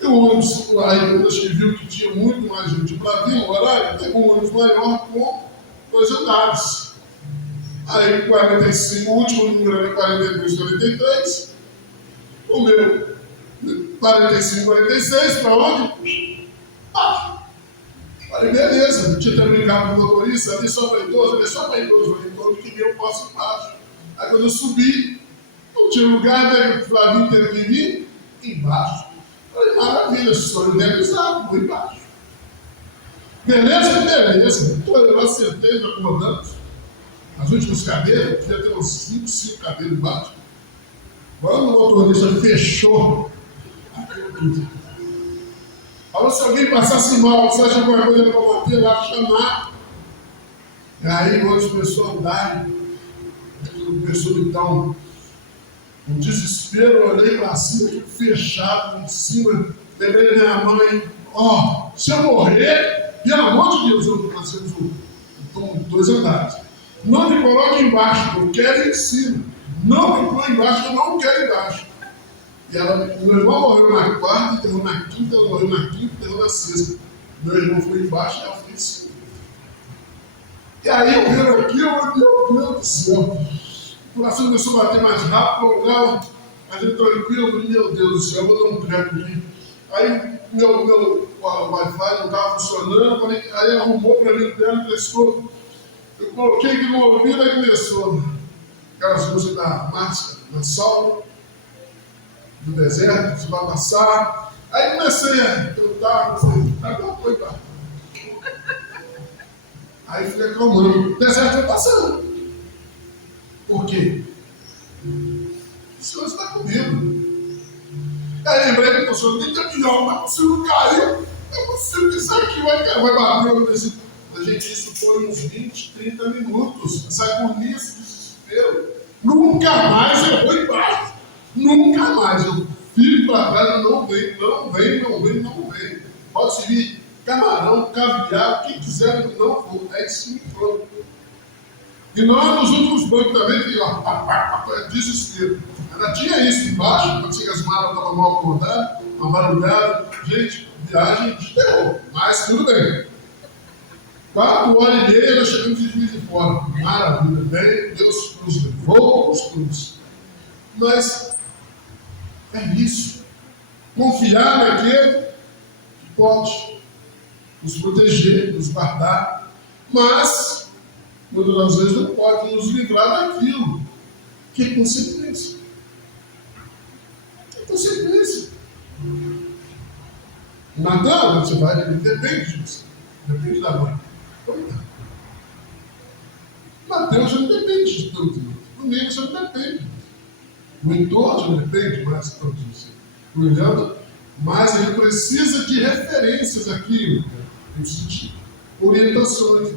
e o ônibus, aí quando a gente viu que tinha muito mais gente para vir no horário, pegou um ônibus maior com 2 andares. Aí 45, o último número era 42, 43. O meu 45, 46, para onde? Falei, beleza, não tinha até brincado com o motorista, ali só para idoso, falei, que eu posso embaixo. Aí quando eu subi, não tinha lugar, né? O Flavinho teve que vir embaixo. Falei, maravilha, sonho realizado, vou embaixo. Beleza. Então eu acertei, já acomodamos. As últimas cadeiras, devia ter uns 5 cadeiras embaixo. Quando o motorista fechou, falou, se alguém passasse mal, você acha alguma coisa para bater lá, chamar. E aí o ônibus começou a andar, começou então um desespero, eu olhei para cima, tudo fechado, em cima, lembrei da minha mãe, se eu morrer, pelo amor de Deus, nós temos 2 andares. Não me coloque embaixo, eu quero ir em cima. Não me põe embaixo, eu não quero ir embaixo. E meu irmão morreu na quarta, enterrou na quinta, ela morreu na quinta, enterrou na sexta. Meu irmão foi embaixo e ela foi em cima. E aí eu vendo aquilo, meu Deus do céu. O coração começou a bater mais rápido, mas eu tranquilo, meu Deus do céu, eu vou dar um treco aqui. Aí meu Wi-Fi não estava funcionando, aí arrumou para mim dentro, prestou. Eu coloquei aqui no ouvido e começou. Aquelas músicas da máscara, na sol, no deserto, você vai passar. Aí comecei a cantar, agora foi para. Aí fica acalmando. O deserto vai passando. Por quê? O Senhor está comigo. Aí lembrei que o Senhor tem caminhão, mas se não caiu, é possível que isso aqui vai bater. Gente, isso foi uns 20, 30 minutos. Essa agonia, esse desespero. Nunca mais eu vou embaixo. Nunca mais. Eu fico para trás, não vem. Pode servir camarão, caviar, o que quiser, não vou. É isso que pronto. E nós nos últimos bancos também, desespero. Ainda tinha isso embaixo, quando chega as malas estavam mal acordadas, uma barulhada. Gente, viagem de terror. Mas tudo bem. 4 horas e meia nós chegamos de Juiz de Fora. Maravilha, bem, Deus nos levou os cruzes. Mas é isso. Confiar naquele que pode nos proteger, nos guardar, mas muitas das vezes não pode nos livrar daquilo Que consequência? Que consequência? Nadando, você vai, depende disso. Depende da mãe. Mateus já não depende de tudo. O Nilo já não depende. O entorno já não depende mais tanto disso. O Leandro, mas ele precisa de referências aqui, de orientações.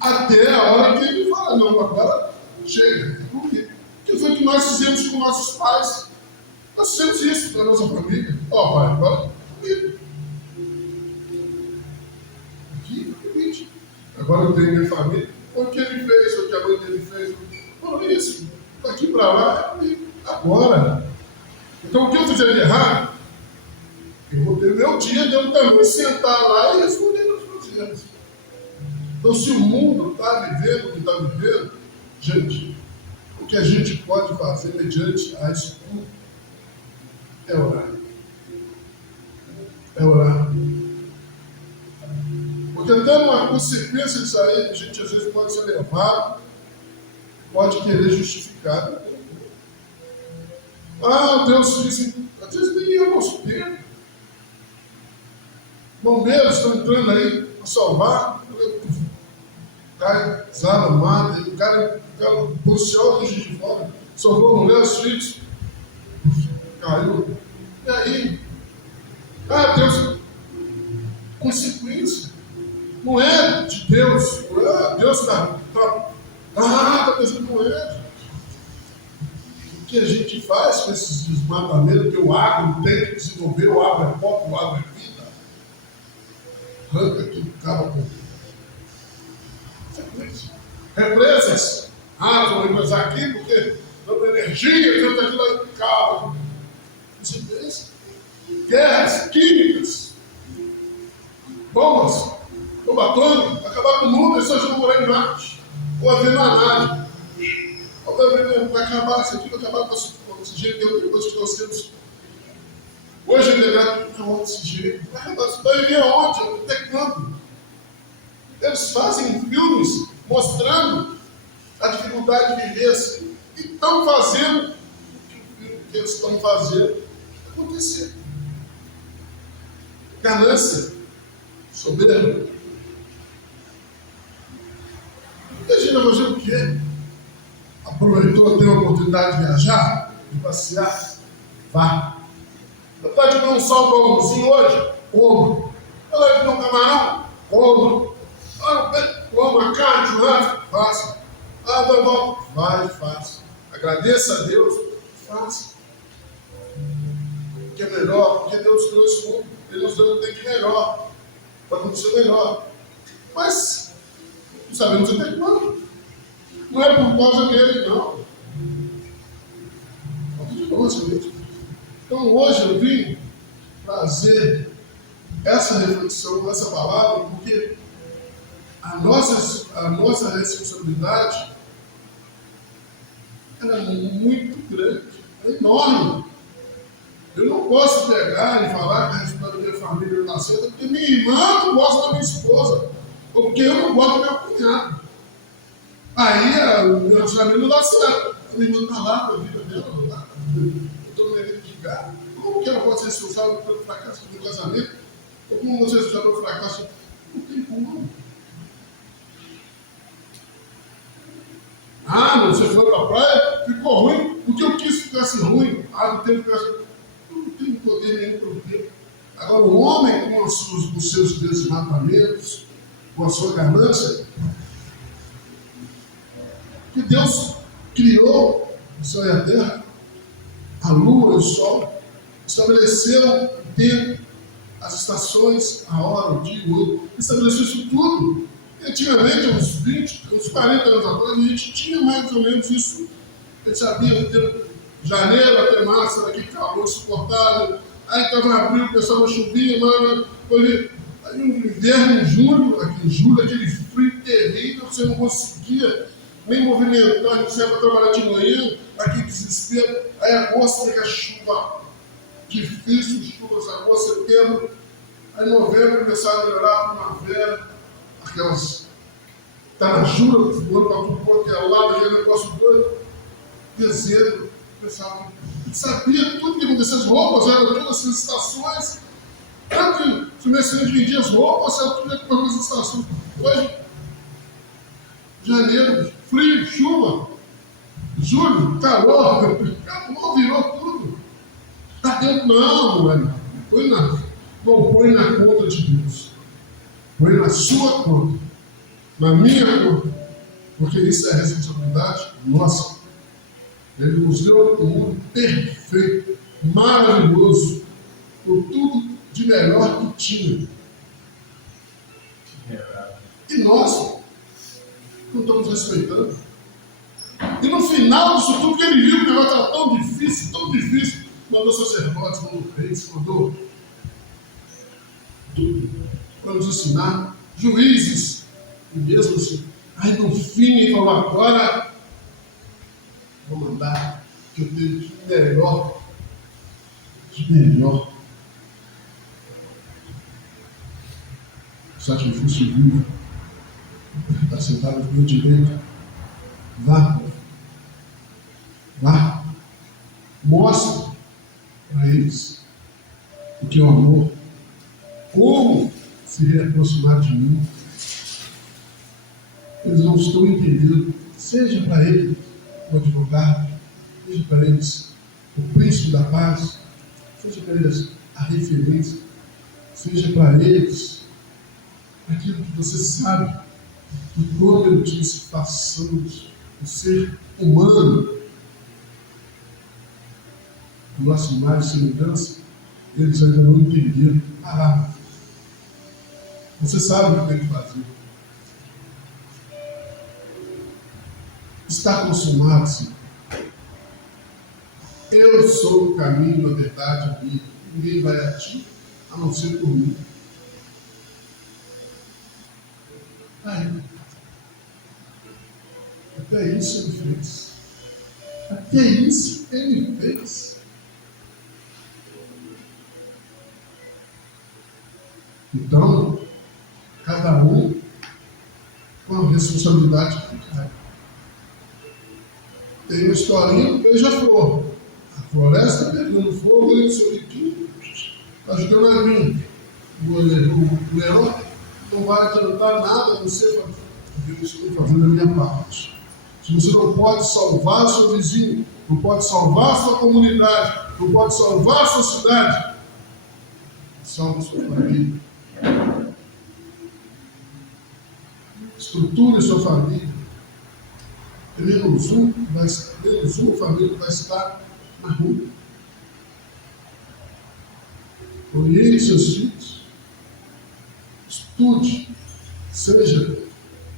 Até a hora que ele fala, não, agora chega. Por quê? Porque foi o que nós fizemos com nossos pais. Nós fizemos isso para a nossa família. Ó, pai, agora comigo. Aqui, comigo. Agora eu tenho minha família. O que ele fez, o que a mãe dele fez. Não é isso. Daqui para lá é comigo. Agora. Então o que eu fizer de errado, eu vou ter meu dia de eu também sentar lá e responder meus problemas. Então se o mundo está vivendo o que está vivendo, gente, o que a gente pode fazer mediante a isso tudo é orar. É orar. Porque até uma consequência disso aí, a gente às vezes pode ser levado, pode querer justificar. Ah, Deus disse, às vezes nem é o nosso tempo. Bombeiros estão entrando aí para salvar. Cai, zala, mata, o cara policial deixa de fora, salvou a mulher, os filhos. Caiu. E aí? Ah, Deus, consequência. Não é de Deus. Não é, Deus está pensando com ele. O que a gente faz com esses desmatamentos, que o agro tem que desenvolver, o agro é pop, o agro é vida. Arranca tudo, acaba com represas. Ah, vou represar aqui porque dando energia, tanta aquilo aí, acaba. Consequência. Guerras químicas. Bombas. Bomba atômica. Acabar com o mundo, as pessoas vão morar em Marte. Ou haver na nave. Vai acabar isso aqui, vai acabar com o oxigênio que depois que nós temos. Hoje é legado com o oxigênio. Vai acabar isso. Vai viver aonde? Até quando? Eles fazem filmes mostrando a dificuldade de viver assim. E estão fazendo o que eles estão fazendo acontecer. Ganância, soberba. E a gente vai fazer o quê? Aproveitou, teve a oportunidade de viajar, de passear? Vá. Não pode comer um salmãozinho hoje? Como. Ela comer um camarão? Como. Coma carne, churrasco? Faça. Ah, vovó, vai, faça. Agradeça a Deus, faça. Porque é melhor, porque Deus criou esse mundo, Ele nos deu um tempo melhor, para acontecer melhor. Mas, não sabemos até quando. Não é por causa dele, não. Então, hoje eu vim trazer essa reflexão, essa palavra, porque a nossa responsabilidade era muito grande, é enorme. Eu não posso pegar e falar que a história da minha família não nasceu, porque minha irmã não gosta da minha esposa, ou porque eu não gosto do meu cunhado. Aí o meu família não dá certo. A minha irmã está lá com a vida dela, não dá. Eu estou no evento de cá. Como que ela pode ser responsável pelo fracasso do meu casamento? Ou como você é responsável pelo fracasso? Não tem como. Ah, mas você foi para a praia, ficou ruim, porque eu quis que ficasse ruim. Ah, não tem que ficar. Não tem poder nenhum para o quê? Agora, o homem com os seus desmatamentos, com a sua ganância, que Deus criou o céu e a terra, a lua e o sol, estabeleceu o tempo, as estações, a hora, o dia, o outro, estabeleceu isso tudo. E antigamente, uns 20, uns 40 anos atrás, a gente tinha mais ou menos isso. A gente sabia que de janeiro até março era aquele calor insuportável. Aí estava abril, o pessoal não chovia, mas aí no inverno, em julho, aqui em julho, aquele frio terrível, você não conseguia nem movimentar, não saia para trabalhar de manhã, aquele desespero. Aí agosto pega chuva, difícil, chuvas, agosto, setembro. Aí novembro começaram a melhorar, primavera, aquelas está na jura, voando para tudo quanto é lado, aquele negócio doido, dezembro, o pessoal sabia tudo que acontecia, as roupas eram todas as estações, tanto que o Messias vendia as roupas, era tudo com as estações. Hoje, janeiro, frio, chuva, julho, calor, acabou, virou tudo. Está dentro, não, não põe nada. Não põe na conta de Deus. Põe na sua conta, na minha conta, porque isso é responsabilidade nossa. Ele nos deu um mundo perfeito, maravilhoso, com tudo de melhor que tinha. E nós não estamos respeitando. E no final disso tudo que ele viu, que o negócio estava tão difícil, mandou sacerdotes, mandou reis, mandou tudo para nos ensinar, juízes, e mesmo assim. Aí no fim ele falou, agora vou mandar que eu tenho de melhor. Sacrifício vivo, está sentado no meu direito. Vá, mostra para eles o que é o amor, como se reaproximar de mim. Eles não estão entendendo, seja para eles o advogado, seja para eles o príncipe da paz, seja para eles a referência, seja para eles aquilo que você sabe, que quando eu disse façamos o ser humano, a nossa imagem e semelhança, eles ainda não entenderam. Você sabe o que tem que fazer. Está consumado, Senhor. Eu sou o caminho, a verdade, a vida. Ninguém vai a ti, a não ser por mim. Até isso ele fez. Até isso ele fez. Então, cada um com a responsabilidade que cai. Tem uma historinha do beija-flor. A floresta pegando fogo, ele solitinho, está jogando a mim. O leão não vai adiantar nada, você fazer. Eu estou fazendo a minha parte. Se você não pode salvar seu vizinho, não pode salvar sua comunidade, não pode salvar sua cidade, salve sua família. Estruture sua família. Menos uma família vai estar na rua. Oriente seus filhos. Estude. Seja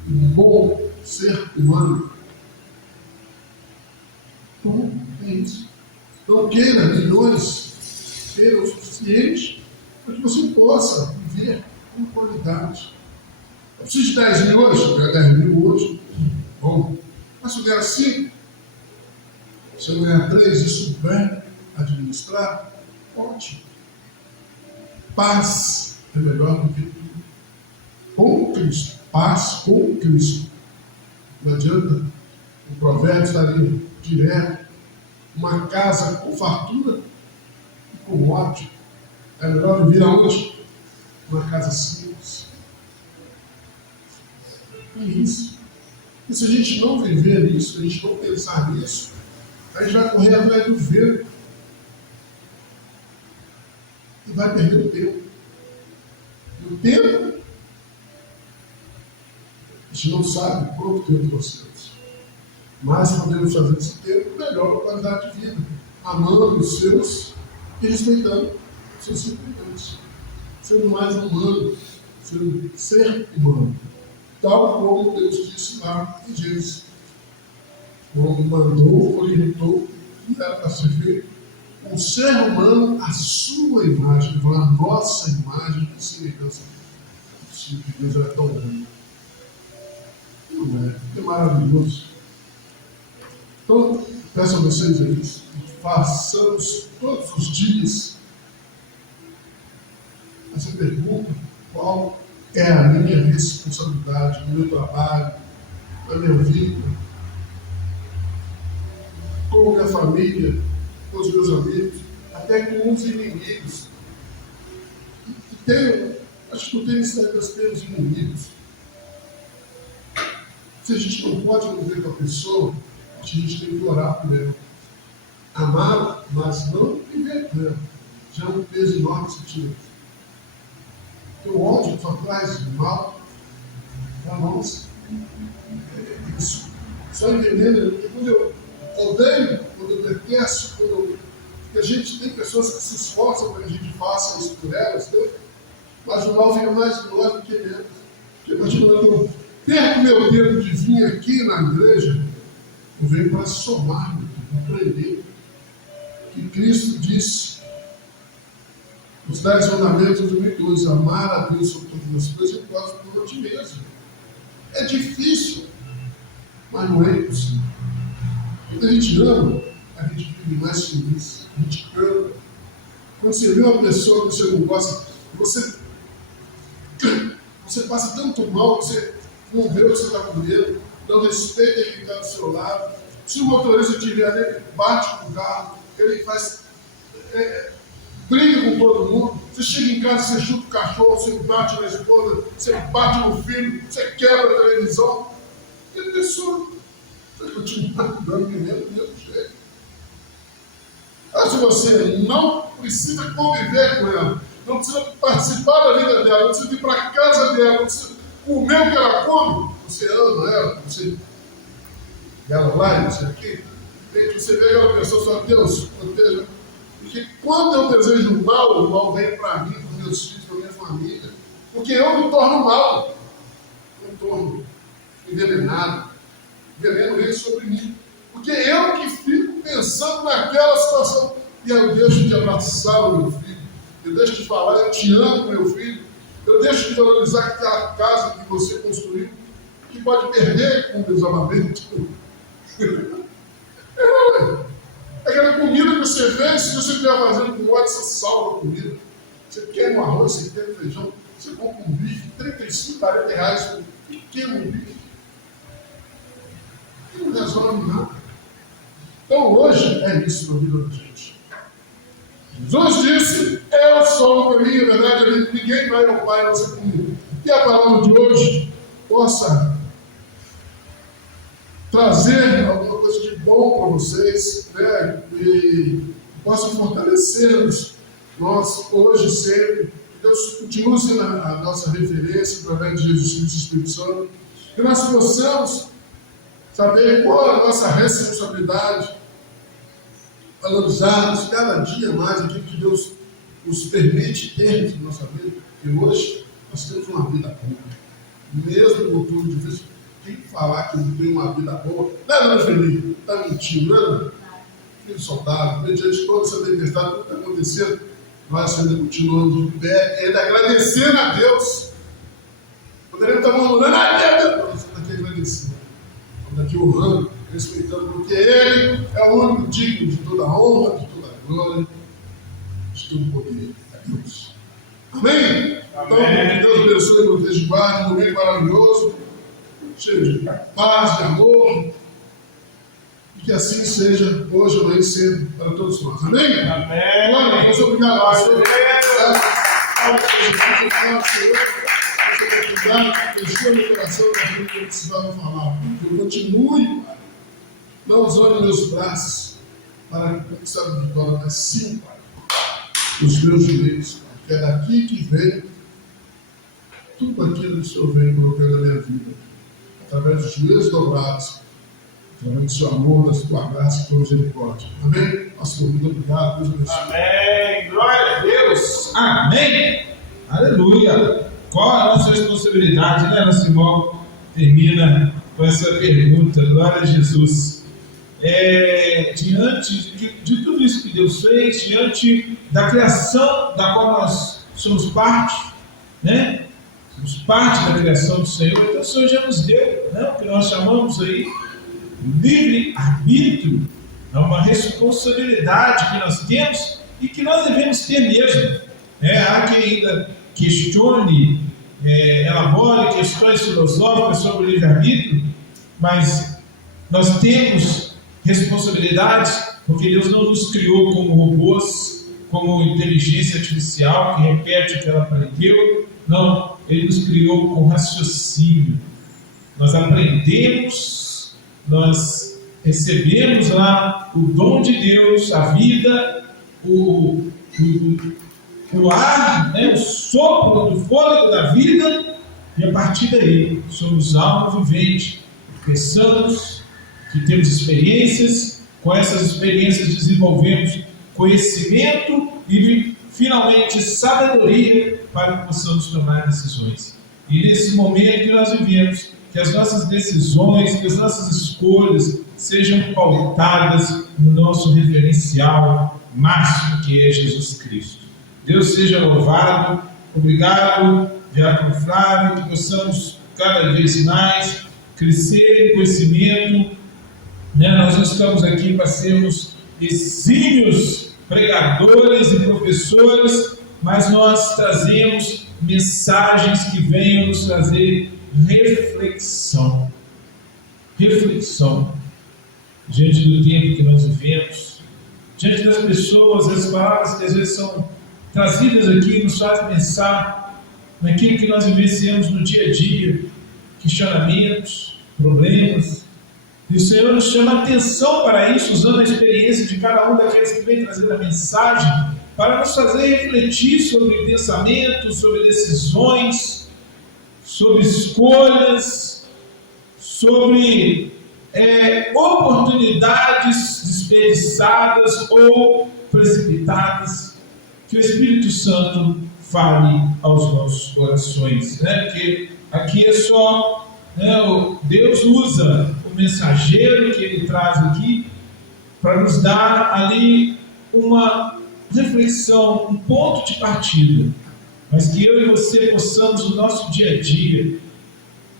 um bom ser humano. Então, é isso. Não queira milhões, queira o suficiente para que você possa viver com qualidade. Eu preciso de 10 mil hoje, eu quero 10 mil hoje. Bom, mas se eu ganhar 5, se eu ganhar 3 e souber administrar, ótimo. Paz é melhor do que tudo. Com Cristo, paz com Cristo. Não adianta o provérbio está ali direto. Uma casa com fartura e com ódio. É melhor viver aonde? Uma casa simples. É isso. E se a gente não viver isso, a gente não pensar nisso, a gente vai correr atrás do vento. E vai perder o tempo. E o tempo, a gente não sabe quanto tempo nós temos. Mas podemos fazer esse tempo melhor com qualidade de vida. Amando os seus e respeitando os seus semelhantes. Sendo mais humano, sendo ser humano. Tal como Deus disse lá em Gênesis. Quando mandou, orientou, e era para ser feito um ser humano à sua imagem, a nossa imagem e semelhança. Se Deus era tão bom. Não é maravilhoso. Então, peço a vocês aí, façamos todos os dias essa pergunta: qual é a minha responsabilidade no meu trabalho, na minha vida, com a minha família, com os meus amigos, até com os inimigos. Acho que não tem necessidade de termos inimigos. Se a gente não pode conviver com a pessoa, a gente tem que orar por ela. Amá-la, mas não viver com ela. Já é um peso enorme que se tira. O ódio só traz mal para nós. Isso. Só entendendo que quando eu odeio, quando eu detesto, porque a gente tem pessoas que se esforçam para que a gente faça isso por elas, né? Mas o mal fica mais de nós do que menos. Porque a partir do momento que eu perco meu tempo de vir aqui na igreja, eu venho para somar, para aprender. Que Cristo disse, os 10 mandamentos do 22, amar a Deus sobre todas as coisas e o próximo por ti mesmo. É difícil, mas não é impossível. Quando a gente ama, a gente vive mais feliz, a gente canta. Quando você vê uma pessoa que você não gosta, você passa tanto mal que você não vê o que você está comendo, não respeita quem está do seu lado. Se o motorista tiver, ele bate com o carro, ele faz. Briga com todo mundo. Você chega em casa, você chuta o cachorro, você bate na esposa, você bate no filho, você quebra a televisão. E a pessoa vai continuar dando do mesmo jeito. Mas se você não precisa conviver com ela, não precisa participar da vida dela, não precisa ir para a casa dela, não precisa comer o que ela come, você ama ela, você ela lá e você aqui, tem que você ver aquela pessoa só, Deus, proteja. Porque quando eu desejo o mal vem para mim, para os meus filhos, para a minha família. Porque eu me torno mal. Eu me torno envenenado. O veneno vem sobre mim. Porque eu que fico pensando naquela situação. E aí eu deixo de abraçar o meu filho. Eu deixo de falar, eu te amo, meu filho. Eu deixo de valorizar aquela casa que você construiu, que pode perder com o desabamento. Aquela comida que você fez, se você estiver fazendo com ódio, você salva a comida. Você queima um arroz, você queima um feijão, você compra um bife, 35, 40 reais, um pequeno bife. E não resolve nada. Então hoje é isso na vida da gente. Jesus disse, eu sou o caminho, a verdade, ninguém vai ao Pai não ser comigo. E a palavra de hoje possa trazer alguma coisa de bom para vocês, né? E possa fortalecer-nos, nós hoje e sempre. Que Deus continue sendo a nossa referência através de Jesus Cristo e Espírito Santo. Que nós possamos saber qual é a nossa responsabilidade, valorizarmos cada dia mais aquilo que Deus nos permite termos na nossa vida. Porque hoje nós temos uma vida boa, mesmo no tudo difícil. Quem falar que não tem uma vida boa, não é, meu filho? Está mentindo, não é? Filho soldado, mediante de toda essa tempestade, tudo está acontecendo, nós ainda continuamos de pé, ainda agradecendo a Deus. Poderíamos estar murmurando, Deus, nós estamos aqui agradecendo, estamos aqui honrando, respeitando, porque Ele é o único digno de toda a honra, de toda a glória, de todo o poder. É Deus. Amém? Então, que Deus abençoe, proteja e guarde, um momento maravilhoso, cheio de paz, de amor, e que assim seja hoje, amanhã e sempre para todos nós. Amém? Amém. Glória, muito obrigado, pastor. Fechou meu coração daquilo que eu precisava falar. Eu continue, Pai, não usando meus braços para conquistar a vitória, mas sim, Pai, os meus direitos, Pai, que é daqui que vem tudo aquilo que o Senhor vem colocando na minha vida. Através dos joelhos dobrados, através do seu amor, da sua graça e da sua misericórdia. Amém? Nosso muito obrigado, Deus abençoe. Amém. Glória a Deus. Amém. Aleluia. Qual a nossa responsabilidade, né, nosso irmão? Termina com essa pergunta. Glória a Jesus. Diante de tudo isso que Deus fez, diante da criação da qual nós somos parte, né? Somos parte da criação do Senhor, então o Senhor já nos deu, né, o que nós chamamos aí livre-arbítrio. É uma responsabilidade que nós temos e que nós devemos ter mesmo. Há quem ainda questione, elabore questões filosóficas sobre o livre-arbítrio, mas nós temos responsabilidades, porque Deus não nos criou como robôs, como inteligência artificial que repete o que ela aprendeu. Não, Ele nos criou com raciocínio. Nós aprendemos, nós recebemos lá o dom de Deus, a vida, o ar, né, o sopro do fôlego da vida, e a partir daí somos alma vivente. Pensamos que temos experiências, com essas experiências desenvolvemos conhecimento e finalmente sabedoria para que possamos tomar decisões. E nesse momento que nós vivemos, que as nossas decisões, que as nossas escolhas sejam pautadas no nosso referencial máximo, que é Jesus Cristo. Deus seja louvado. Obrigado, Diácono Flávio, que possamos cada vez mais crescer em conhecimento. Nós não estamos aqui para sermos exímios pregadores e professores, mas nós trazemos mensagens que venham nos trazer reflexão. Reflexão diante do tempo que nós vivemos, diante das pessoas, as palavras que às vezes são trazidas aqui nos fazem pensar naquilo que nós vivenciamos no dia a dia, questionamentos, problemas. E o Senhor nos chama a atenção para isso, usando a experiência de cada um daqueles que vem trazendo a mensagem, para nos fazer refletir sobre pensamentos, sobre decisões, sobre escolhas, sobre oportunidades desperdiçadas ou precipitadas. Que o Espírito Santo fale aos nossos corações, porque aqui é só, Deus usa o mensageiro que Ele traz aqui para nos dar ali uma reflexão, um ponto de partida, mas que eu e você possamos no nosso dia a dia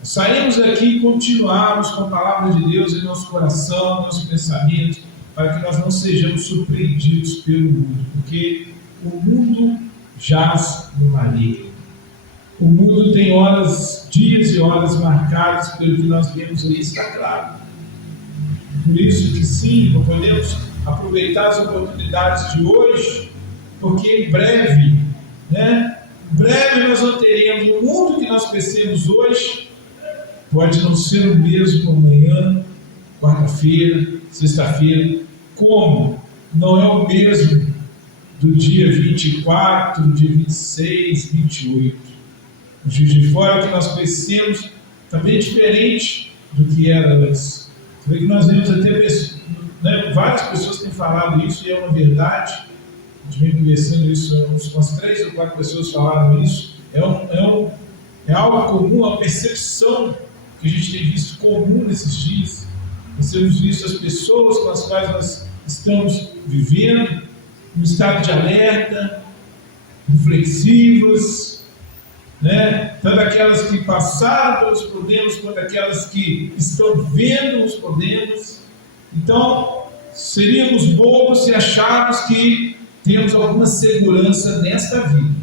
sairmos daqui e continuarmos com a palavra de Deus em nosso coração, em nosso pensamento, para que nós não sejamos surpreendidos pelo mundo, porque o mundo jaz no maligno. O mundo tem horas, dias e horas marcadas pelo que nós vemos aí, está claro. Por isso que sim, não podemos aproveitar as oportunidades de hoje, porque em breve nós não teremos o mundo que nós conhecemos hoje. Pode não ser o mesmo amanhã, quarta-feira, sexta-feira, como não é o mesmo do dia 24, do dia 26, 28. O Juiz de Fora que nós conhecemos também é diferente do que era antes. Você vê que nós vemos até várias pessoas têm falado isso, e é uma verdade. A gente vem conversando isso, umas 3 ou 4 pessoas falaram isso. É algo comum, uma percepção que a gente tem visto comum nesses dias. Nós temos visto as pessoas com as quais nós estamos vivendo um estado de alerta, reflexivas, tanto aquelas que passaram pelos problemas, quanto aquelas que estão vendo os problemas. Então, seríamos bobos se acharmos que temos alguma segurança nesta vida.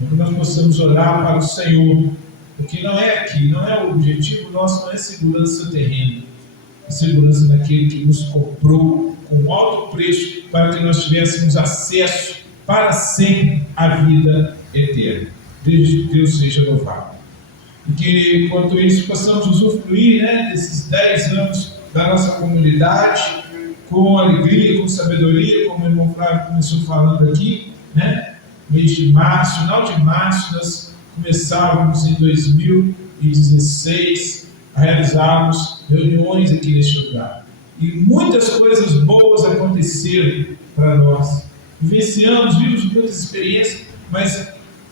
Então, que nós possamos olhar para o Senhor, porque não é aqui, não é o objetivo nosso, não é segurança terrena, é segurança naquele que nos comprou com alto preço para que nós tivéssemos acesso para sempre à vida eterna. Deus seja louvado. E que, enquanto isso, possamos usufruir desses 10 anos da nossa comunidade com alegria, com sabedoria, como o irmão Flávio começou falando aqui, mês de março, final de março, nós começávamos em 2016 a realizarmos reuniões aqui neste lugar. E muitas coisas boas aconteceram para nós. Vivenciamos, vimos muitas experiências, mas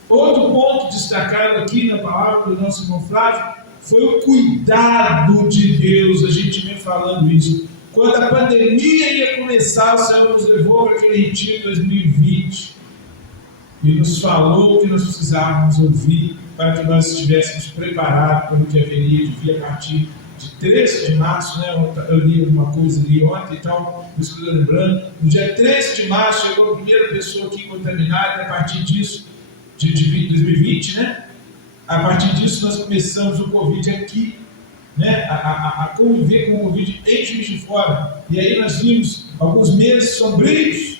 outro ponto destacado aqui na palavra do nosso irmão Flávio foi o cuidado de Deus. A gente vem falando isso. Quando a pandemia ia começar, o Senhor nos levou para aquele retiro de 2020 e nos falou o que nós precisávamos ouvir para que nós estivéssemos preparados para o que haveria de vir a partir de 13 de março, eu li alguma coisa ali ontem, então, por isso que eu estou lembrando, no dia 13 de março chegou a primeira pessoa aqui contaminada, e a partir disso, de 2020, a partir disso nós começamos o Covid aqui né, a conviver com o Covid em Juiz de Fora. E aí nós vimos alguns meses sombrios.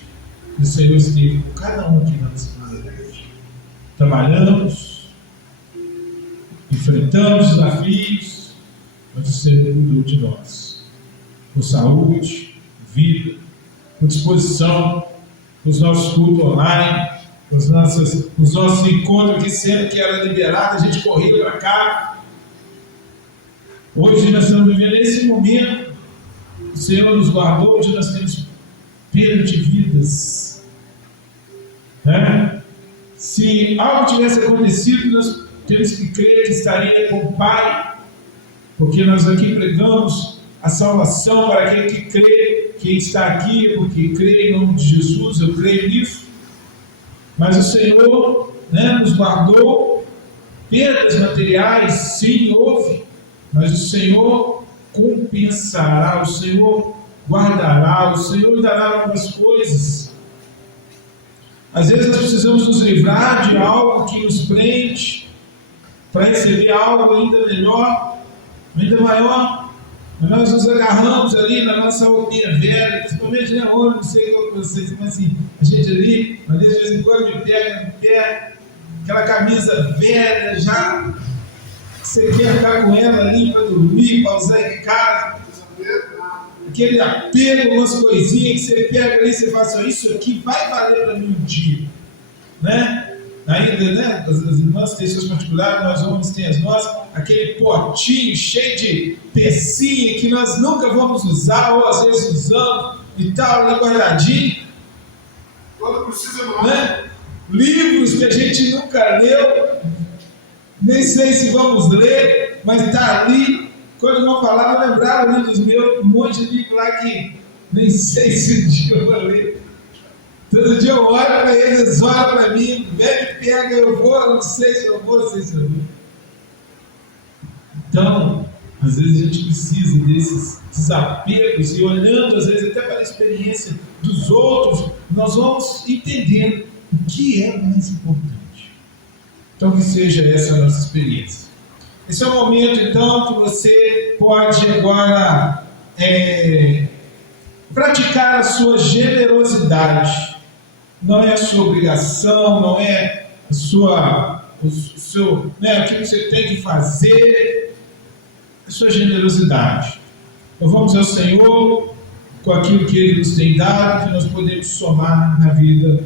E o Senhor esteve com cada um aqui na nossa comunidade. Trabalhamos, enfrentamos desafios, mas o Senhor cuidou de nós. Com saúde, vida, com disposição, com os nossos cultos online, com os nossos encontros aqui, sendo que era liberado, a gente corria para cá. Hoje nós estamos vivendo esse momento, o Senhor nos guardou, onde nós temos perda de vidas. Né? Se algo tivesse acontecido, nós temos que crer que estaria com o Pai, porque nós aqui pregamos a salvação para aquele que crê. Quem está aqui é porque crê em nome de Jesus, eu creio nisso. Mas o Senhor, né, nos guardou. Perdas materiais, sim, houve, mas o Senhor compensará, o Senhor guardará, o Senhor dará novas coisas. Às vezes nós precisamos nos livrar de algo que nos prende para receber algo ainda melhor, ainda maior. Mas nós nos agarramos ali na nossa roupinha velha, principalmente na hora, não sei qual que vocês, mas assim, a gente ali, mas de vez em quando me pega no pé, aquela camisa velha já, você quer ficar com ela ali para dormir, para usar em casa, aquele apego, umas coisinhas que você pega ali e você fala assim, isso aqui vai valer para mim um dia, né? Ainda, né? As irmãs têm suas particulares, nós homens têm as nossas, aquele potinho cheio de pecinha que nós nunca vamos usar, ou às vezes usamos e tal, ali guardadinho. Quando precisa mais. Né? Livros que a gente nunca leu, nem sei se vamos ler, mas está ali. Quando vão falar, vou lembrar ali dos meus, um monte de livro lá que nem sei se um dia eu vou ler. Todo dia eu olho para eles olham para mim, vem, me pega, eu vou, não sei se eu vou, não sei se eu vou. Então, às vezes a gente precisa desses desapegos e olhando, às vezes, até para a experiência dos outros, nós vamos entendendo o que é mais importante. Então, que seja essa a nossa experiência. Esse é o momento, então, que você pode agora praticar a sua generosidade. Não é a sua obrigação, não é o seu, né, aquilo que você tem que fazer, a sua generosidade. Então vamos ao Senhor com aquilo que Ele nos tem dado, que nós podemos somar na vida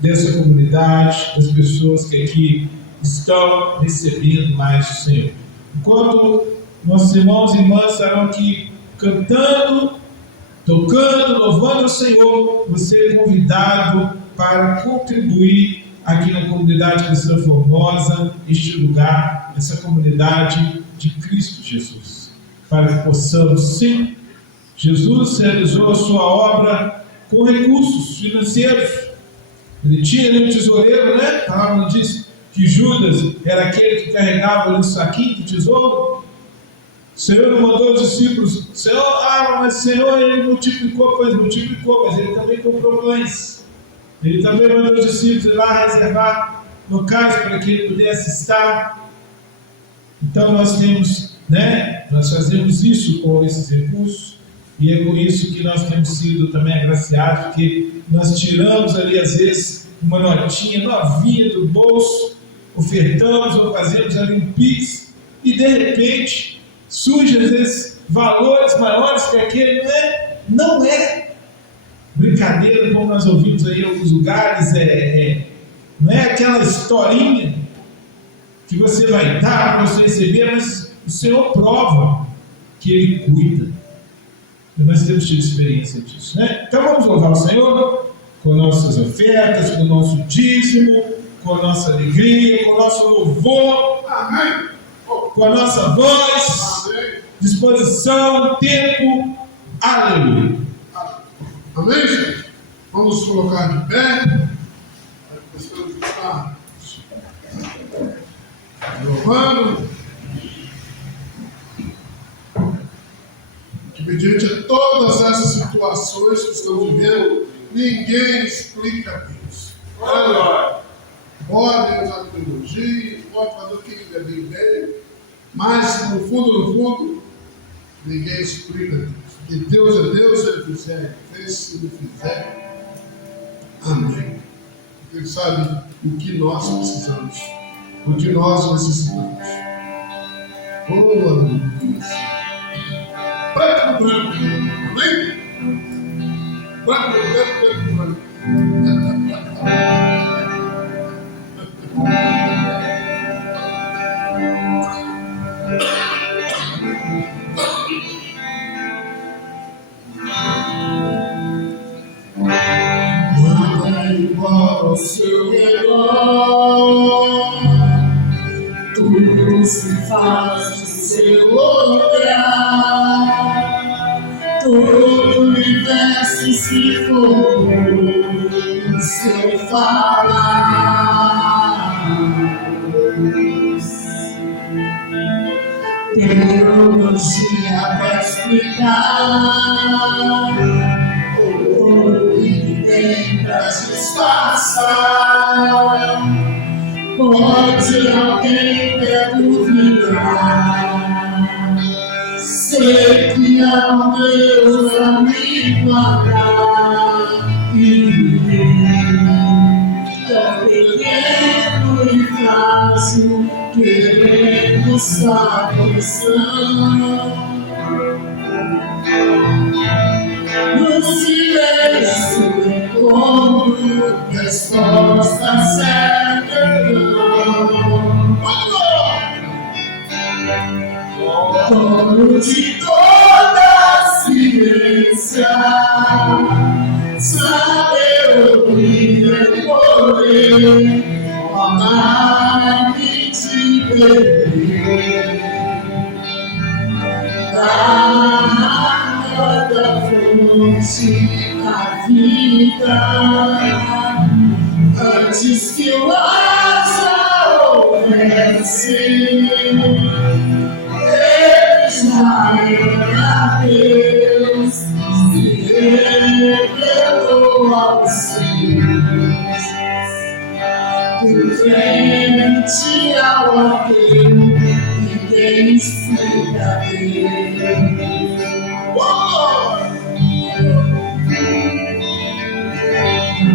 dessa comunidade, das pessoas que aqui estão recebendo mais do Senhor. Enquanto nossos irmãos e irmãs estarão aqui cantando, tocando, louvando o Senhor, você é convidado para contribuir aqui na comunidade Cristã Formosa, este lugar, essa comunidade de Cristo Jesus, para que possamos, sim, Jesus realizou a sua obra com recursos financeiros. Ele tinha ali um tesoureiro, né? A palavra diz que Judas era aquele que carregava ali um saquinho de tesouro. O Senhor não mandou os discípulos, Senhor, mas o Senhor, Ele multiplicou, mas Ele também comprou pães. Ele também mandou os discípulos ir lá reservar locais para que Ele pudesse estar. Então nós temos, né, nós fazemos isso com esses recursos, e é com isso que nós temos sido também agraciados, porque nós tiramos ali às vezes uma notinha novinha do bolso, ofertamos ou fazemos ali um pix, e de repente surge às vezes valores maiores que aquele, não é brincadeira como nós ouvimos aí em alguns lugares, não é aquela historinha que você vai dar para você receber, mas o Senhor prova que Ele cuida. E nós temos tido experiência disso, né? Então vamos louvar o Senhor com nossas ofertas, com o nosso dízimo, com a nossa alegria, com o nosso louvor. Amém. Com a nossa voz, disposição, tempo, aleluia. Amém, gente? Vamos colocar de pé. Precisamos estar louvando. Que mediante a todas essas situações que estamos vivendo, ninguém explica Deus. Pode Deus a teologia, pode fazer o que quiser bem, Mas no fundo, ninguém explica Deus. Porque Deus é Deus, se Ele fizer, fez, se Ele fizer, amém. Porque Ele sabe o que nós precisamos, o que nós necessitamos. Oh, aleluia. Branco, branco, amém? Branco, branco, branco. Nada igual ao seu redor, tudo se faz do seu olhar, todo o universo se formou no seu falar. Teologia para explicar o que tem para disfarçar. Pode alguém até duvidar. Sei que há um Deus a me guardar e viver tão pequeno e frágil, querendo salvação. No silêncio encontro resposta certa. Dono de toda a ciência, sabedoria e poder, amar-me te perder. Da água da fonte da vida, antes que o asa houvesse, já era Deus, se revelou aos seus, do frente ao ateu, ninguém explica Deus.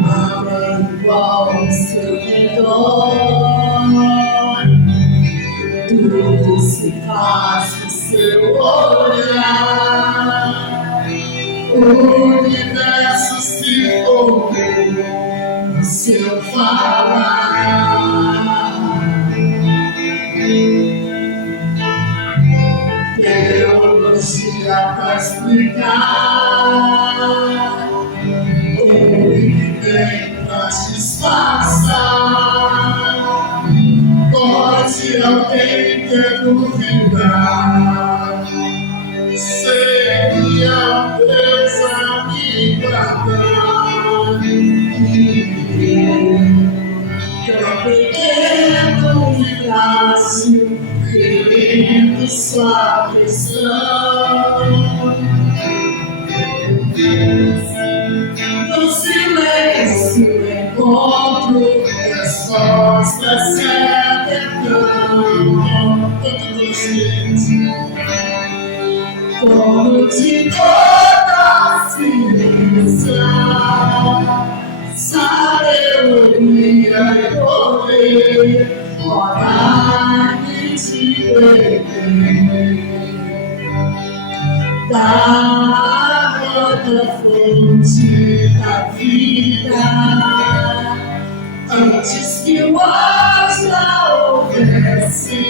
Nada igual ao seu redor, tudo se faz no seu olhar, o universo se formou no seu falar. Teologia para explicar o que tem para disfarçar. Pode alguém ter duvidar. Sei que há Deus a me guardar e viver tão pequeno e frágil, querendo sua atenção. No silêncio encontro resposta certa. Dono de toda a ciência, sabedoria e poder, orar-me te perder. Da água da fonte da vida, antes que o asa houvesse,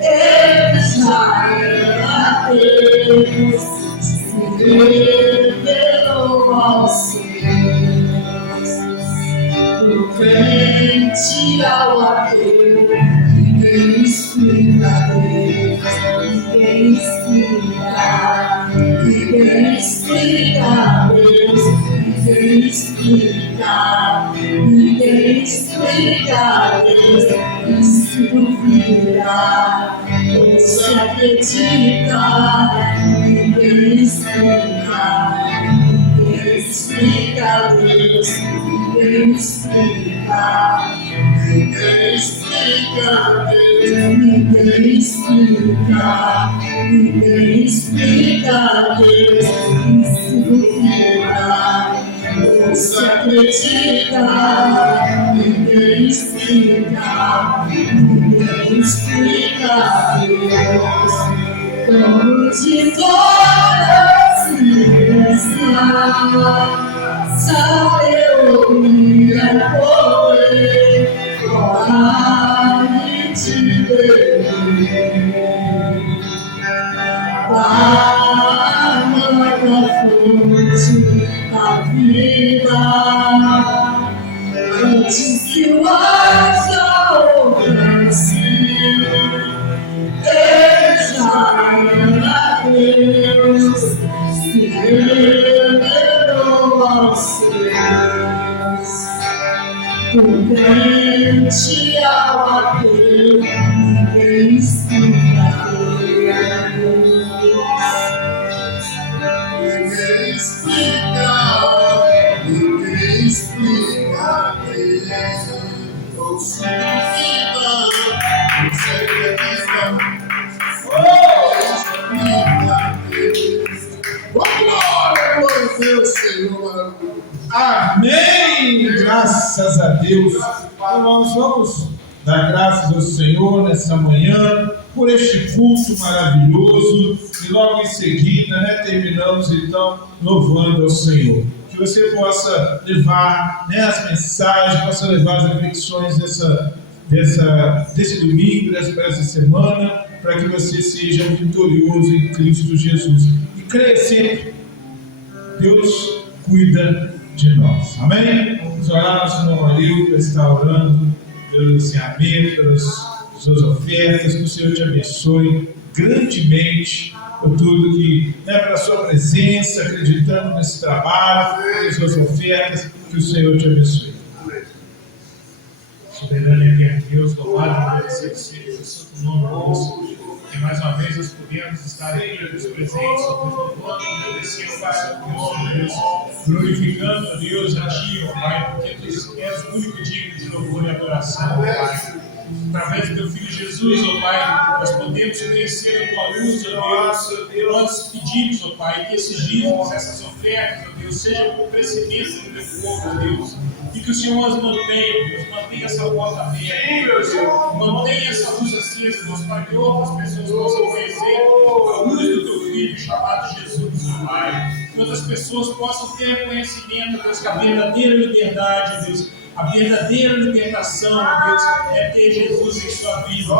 ele já era Deus, se revelou aos seus, do frente ao ateu, ninguém explica Deus, ninguém explica Deus, ninguém explica Deus, e se duvidar, ou se acreditar, ninguém explica Deus, ninguém explica Ninguém explica, ninguém explica Deus, se duvida, não se acredita, ninguém explica Deus, como de toda ciência, sabedoria, poder, coragem de beber, água da fonte da vida, antes que o anjo houvesse, deixa Deus se revelou aos seus, prudente ao ateu, ninguém explica Deus, ninguém explica Deus, ou se Senhor. Amém! Graças a Deus. Então, vamos dar graças ao Senhor nessa manhã por este culto maravilhoso e logo em seguida, terminamos então louvando ao Senhor. Que você possa levar as mensagens, possa levar as reflexões desse domingo, dessa semana, para que você seja vitorioso em Cristo Jesus. E creia sempre, Deus cuida de nós. Amém? Vamos orar, nosso irmão Mario está orando pelo ensinamento, pelas suas ofertas, que o Senhor te abençoe grandemente por tudo que, pela sua presença, acreditando nesse trabalho, pelas suas ofertas, que o Senhor te abençoe. Soberano e eterno Deus, louvado e agradecido seja o santo nome de Deus, porque mais uma vez nós podemos estar aqui nos presentes, louvando, agradecendo ao Pai, Deus, glorificando a Deus, a Ti, ó Pai, porque Tu és o único digno de louvor e adoração, ó Pai. Através do Teu Filho Jesus, ó Pai, nós podemos conhecer a Tua luz, ó Deus. Nós pedimos, ó Pai, que esses dízimos, essas ofertas, ó Deus, sejam o crescimento do Teu povo, ó Deus. E que o Senhor os mantenha, Deus, mantenha essa porta aberta, mantenha essa luz acesa, Deus, para que outras pessoas possam conhecer a luz do Teu Filho, chamado Jesus, ó Pai. Que outras pessoas possam ter conhecimento, Deus, que a verdadeira liberdade, Deus, a verdadeira libertação, Deus, é ter Jesus em sua vida.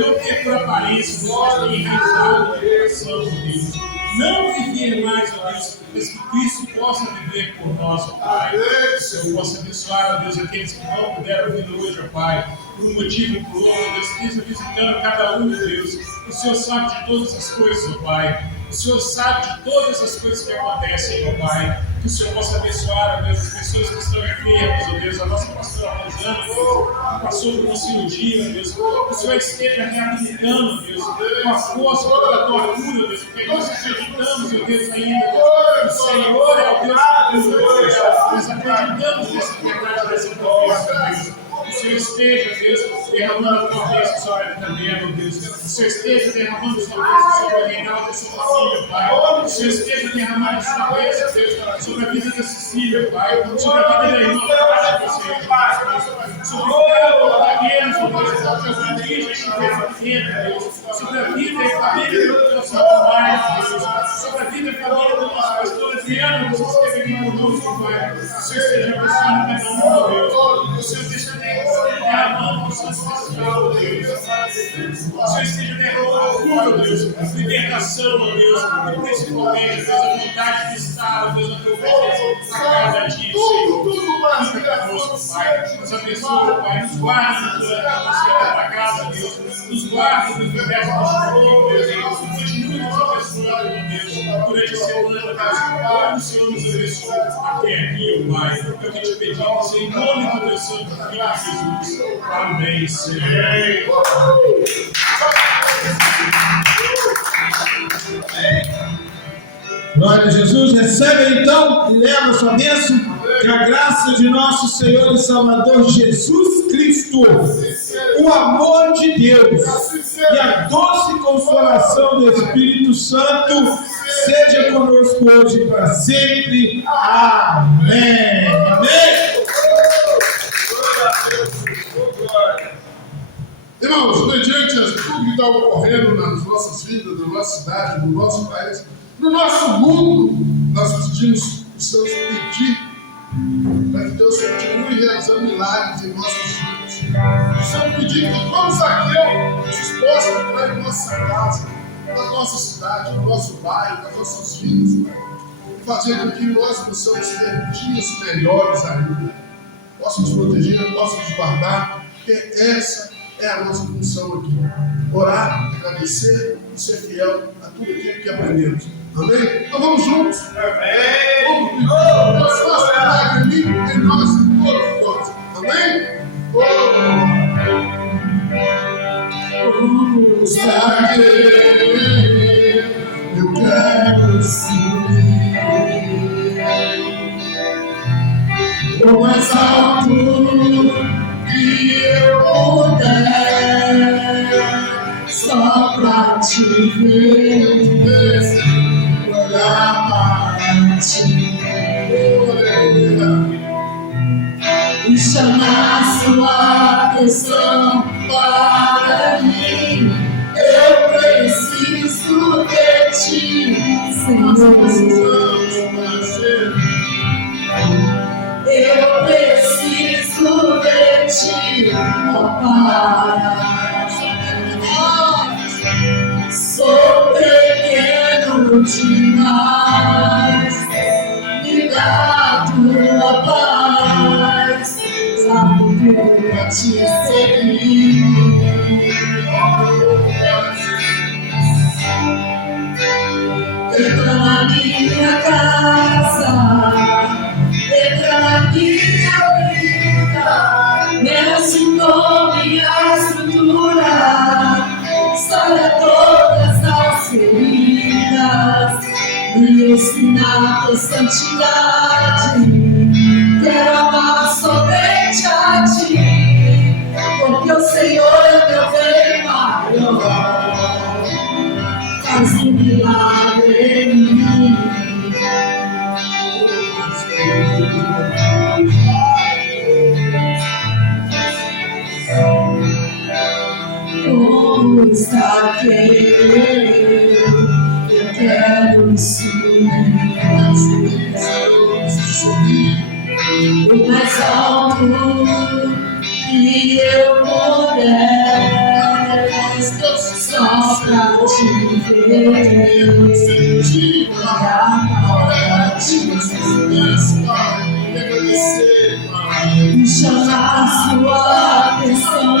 Não ter por aparência, Deus, mas ter enraizado no coração, Deus. Não viver mais, ó Deus, mas que Cristo possa viver por nós, ó Pai. Que o Senhor possa abençoar, ó Deus, aqueles que não puderam vir hoje, ó Pai, por um motivo ou por outro, ó Deus, esteja visitando cada um, Deus. O Senhor sabe de todas as coisas, ó Pai. O Senhor sabe de todas as coisas que acontecem, ó Pai. Que o Senhor possa abençoar, ó Deus, as pessoas que estão enfermas, ó Deus, a nossa pastora Rosana, Deus, passou por uma cirurgia, Deus. Que o Senhor esteja reabilitando, Deus, com a força da Tua cura, Deus, porque nós acreditamos, ó Deus, ainda, Deus, o Senhor é o Deus que cura, Deus. Nós acreditamos nessa verdade, nessa promessa, Deus. Que o Senhor esteja, Deus, derramando a Tua bênção sobre a vida dela, Deus. Que o Senhor esteja derramando a Sua bênção sobre a Reinaldo e sua família, Pai. Que o Senhor esteja derramando a Sua bênção, Deus, sobre a vida da Cecília, Pai. Sobre a vida da irmã, Pai, sobre cada daqueles, Deus, que dirige esta vida, Deus. Sobre a vida e a família do Teu Santo Pai, Deus. Sobre a vida e a família do nosso pastor Adriano, Deus, que esteve aqui conosco, Pai. Que o Senhor esteja abençoando cada um, Deus. Que o Senhor esteja derramando o Santo Especial, Deus. Que o Senhor esteja derramando cura, Deus, libertação, ó Deus, e principalmente, Deus, a vontade de estar, Deus, na Tua presença, a cada dia, Senhor. Fica conosco, Pai. Nos abençoa, Pai, nos guarda durante a nossa da casa, Deus. Nos guarda do universo do Deus. Continue nos abençoando, Deus, durante a semana, Deus. O Senhor nos abençoe até aqui, Pai. Eu que te pedimos em nome do Teu Santo Filho, Jesus. Amém, Senhor. Glória a Jesus. Recebe então e leva a sua bênção. Que a graça de nosso Senhor e Salvador Jesus Cristo, o amor de Deus e a doce consolação do Espírito Santo seja conosco hoje e para sempre. Amém. Amém. Irmãos, mediante tudo que está ocorrendo nas nossas vidas, na nossa cidade, no nosso país, no nosso mundo, nós possamos pedir para que Deus continue realizando milagres em nossos vidas. Precisamos pedir que, como Zaqueu, Jesus possa entrar em nossa casa, na nossa cidade, no nosso bairro, nas nossas vidas, e fazer com que nós possamos ter dias melhores ainda, possamos proteger, possamos guardar, porque essa é a nossa função aqui. Orar, agradecer e ser fiel a tudo aquilo que aprendemos. Amém? Então vamos juntos. Amém. Nossa palavra em mim, em nós, todos. Amém? Eu quero subir o mais alto que eu puder, só pra te ver, olhar para ti e chamar sua atenção para mim. Eu preciso de ti, Senhor. Eu preciso de ti, ó Pai. Sou pequeno demais, me dá tua paz, pra te seguir. Entra na minha casa, entra na minha vida, mexe com minha estrutura, sara todas as feridas, me ensina a santidade. Quero amar somente a ti, porque o Senhor é meu bem maior. Faz um milagre em mim. Como está querendo, eu quero subir o mais alto que eu puder, só pra te ver, olhar pra ti e chamar sua atenção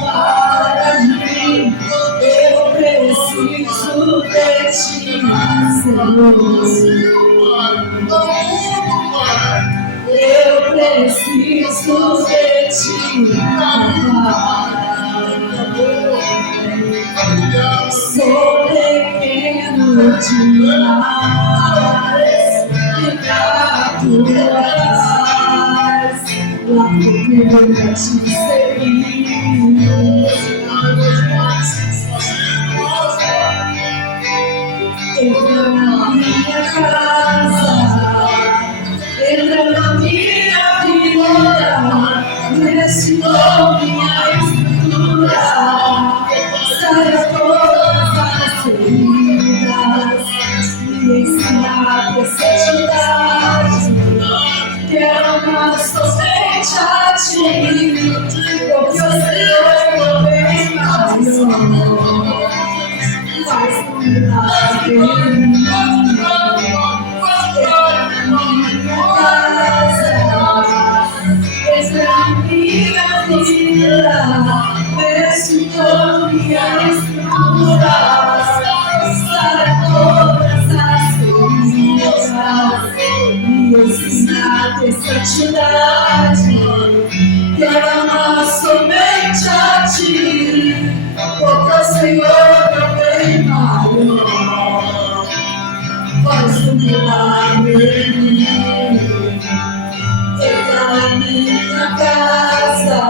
para mim. Eu preciso de ti, Senhor. Eu preciso de ti, sou pequeno demais, me dá tua paz, lá comigo pra te seguir. Entra na minha casa, entra na minha vida, mexe com minha estrutura, saia todas as feridas, me ensina a ter santidade. Quero amar somente a ti, porque o Senhor é meu bem maior. Faz um milagre em mim. Essa é a minha vida, mexe com minha estrutura, sara todas as feridas, me ensina a ter santidade. Quero amar somente a ti, porque o Senhor é meu bem maior. Faz um milagre em mim. Entra na minha casa,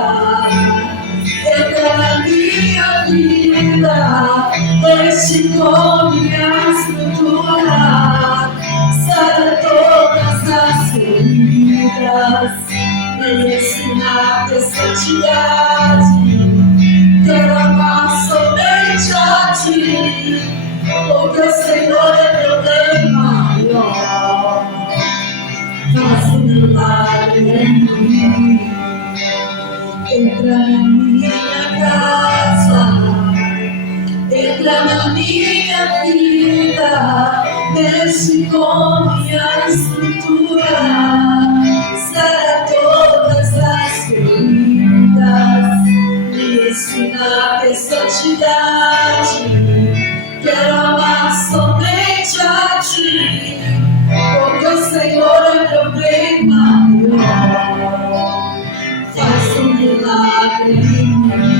minha vida, mexe com minha estrutura, sara todas as feridas, me ensina a ter santidade. Quero amar somente a ti, porque o Senhor é meu bem maior. Faz um milagre em mim.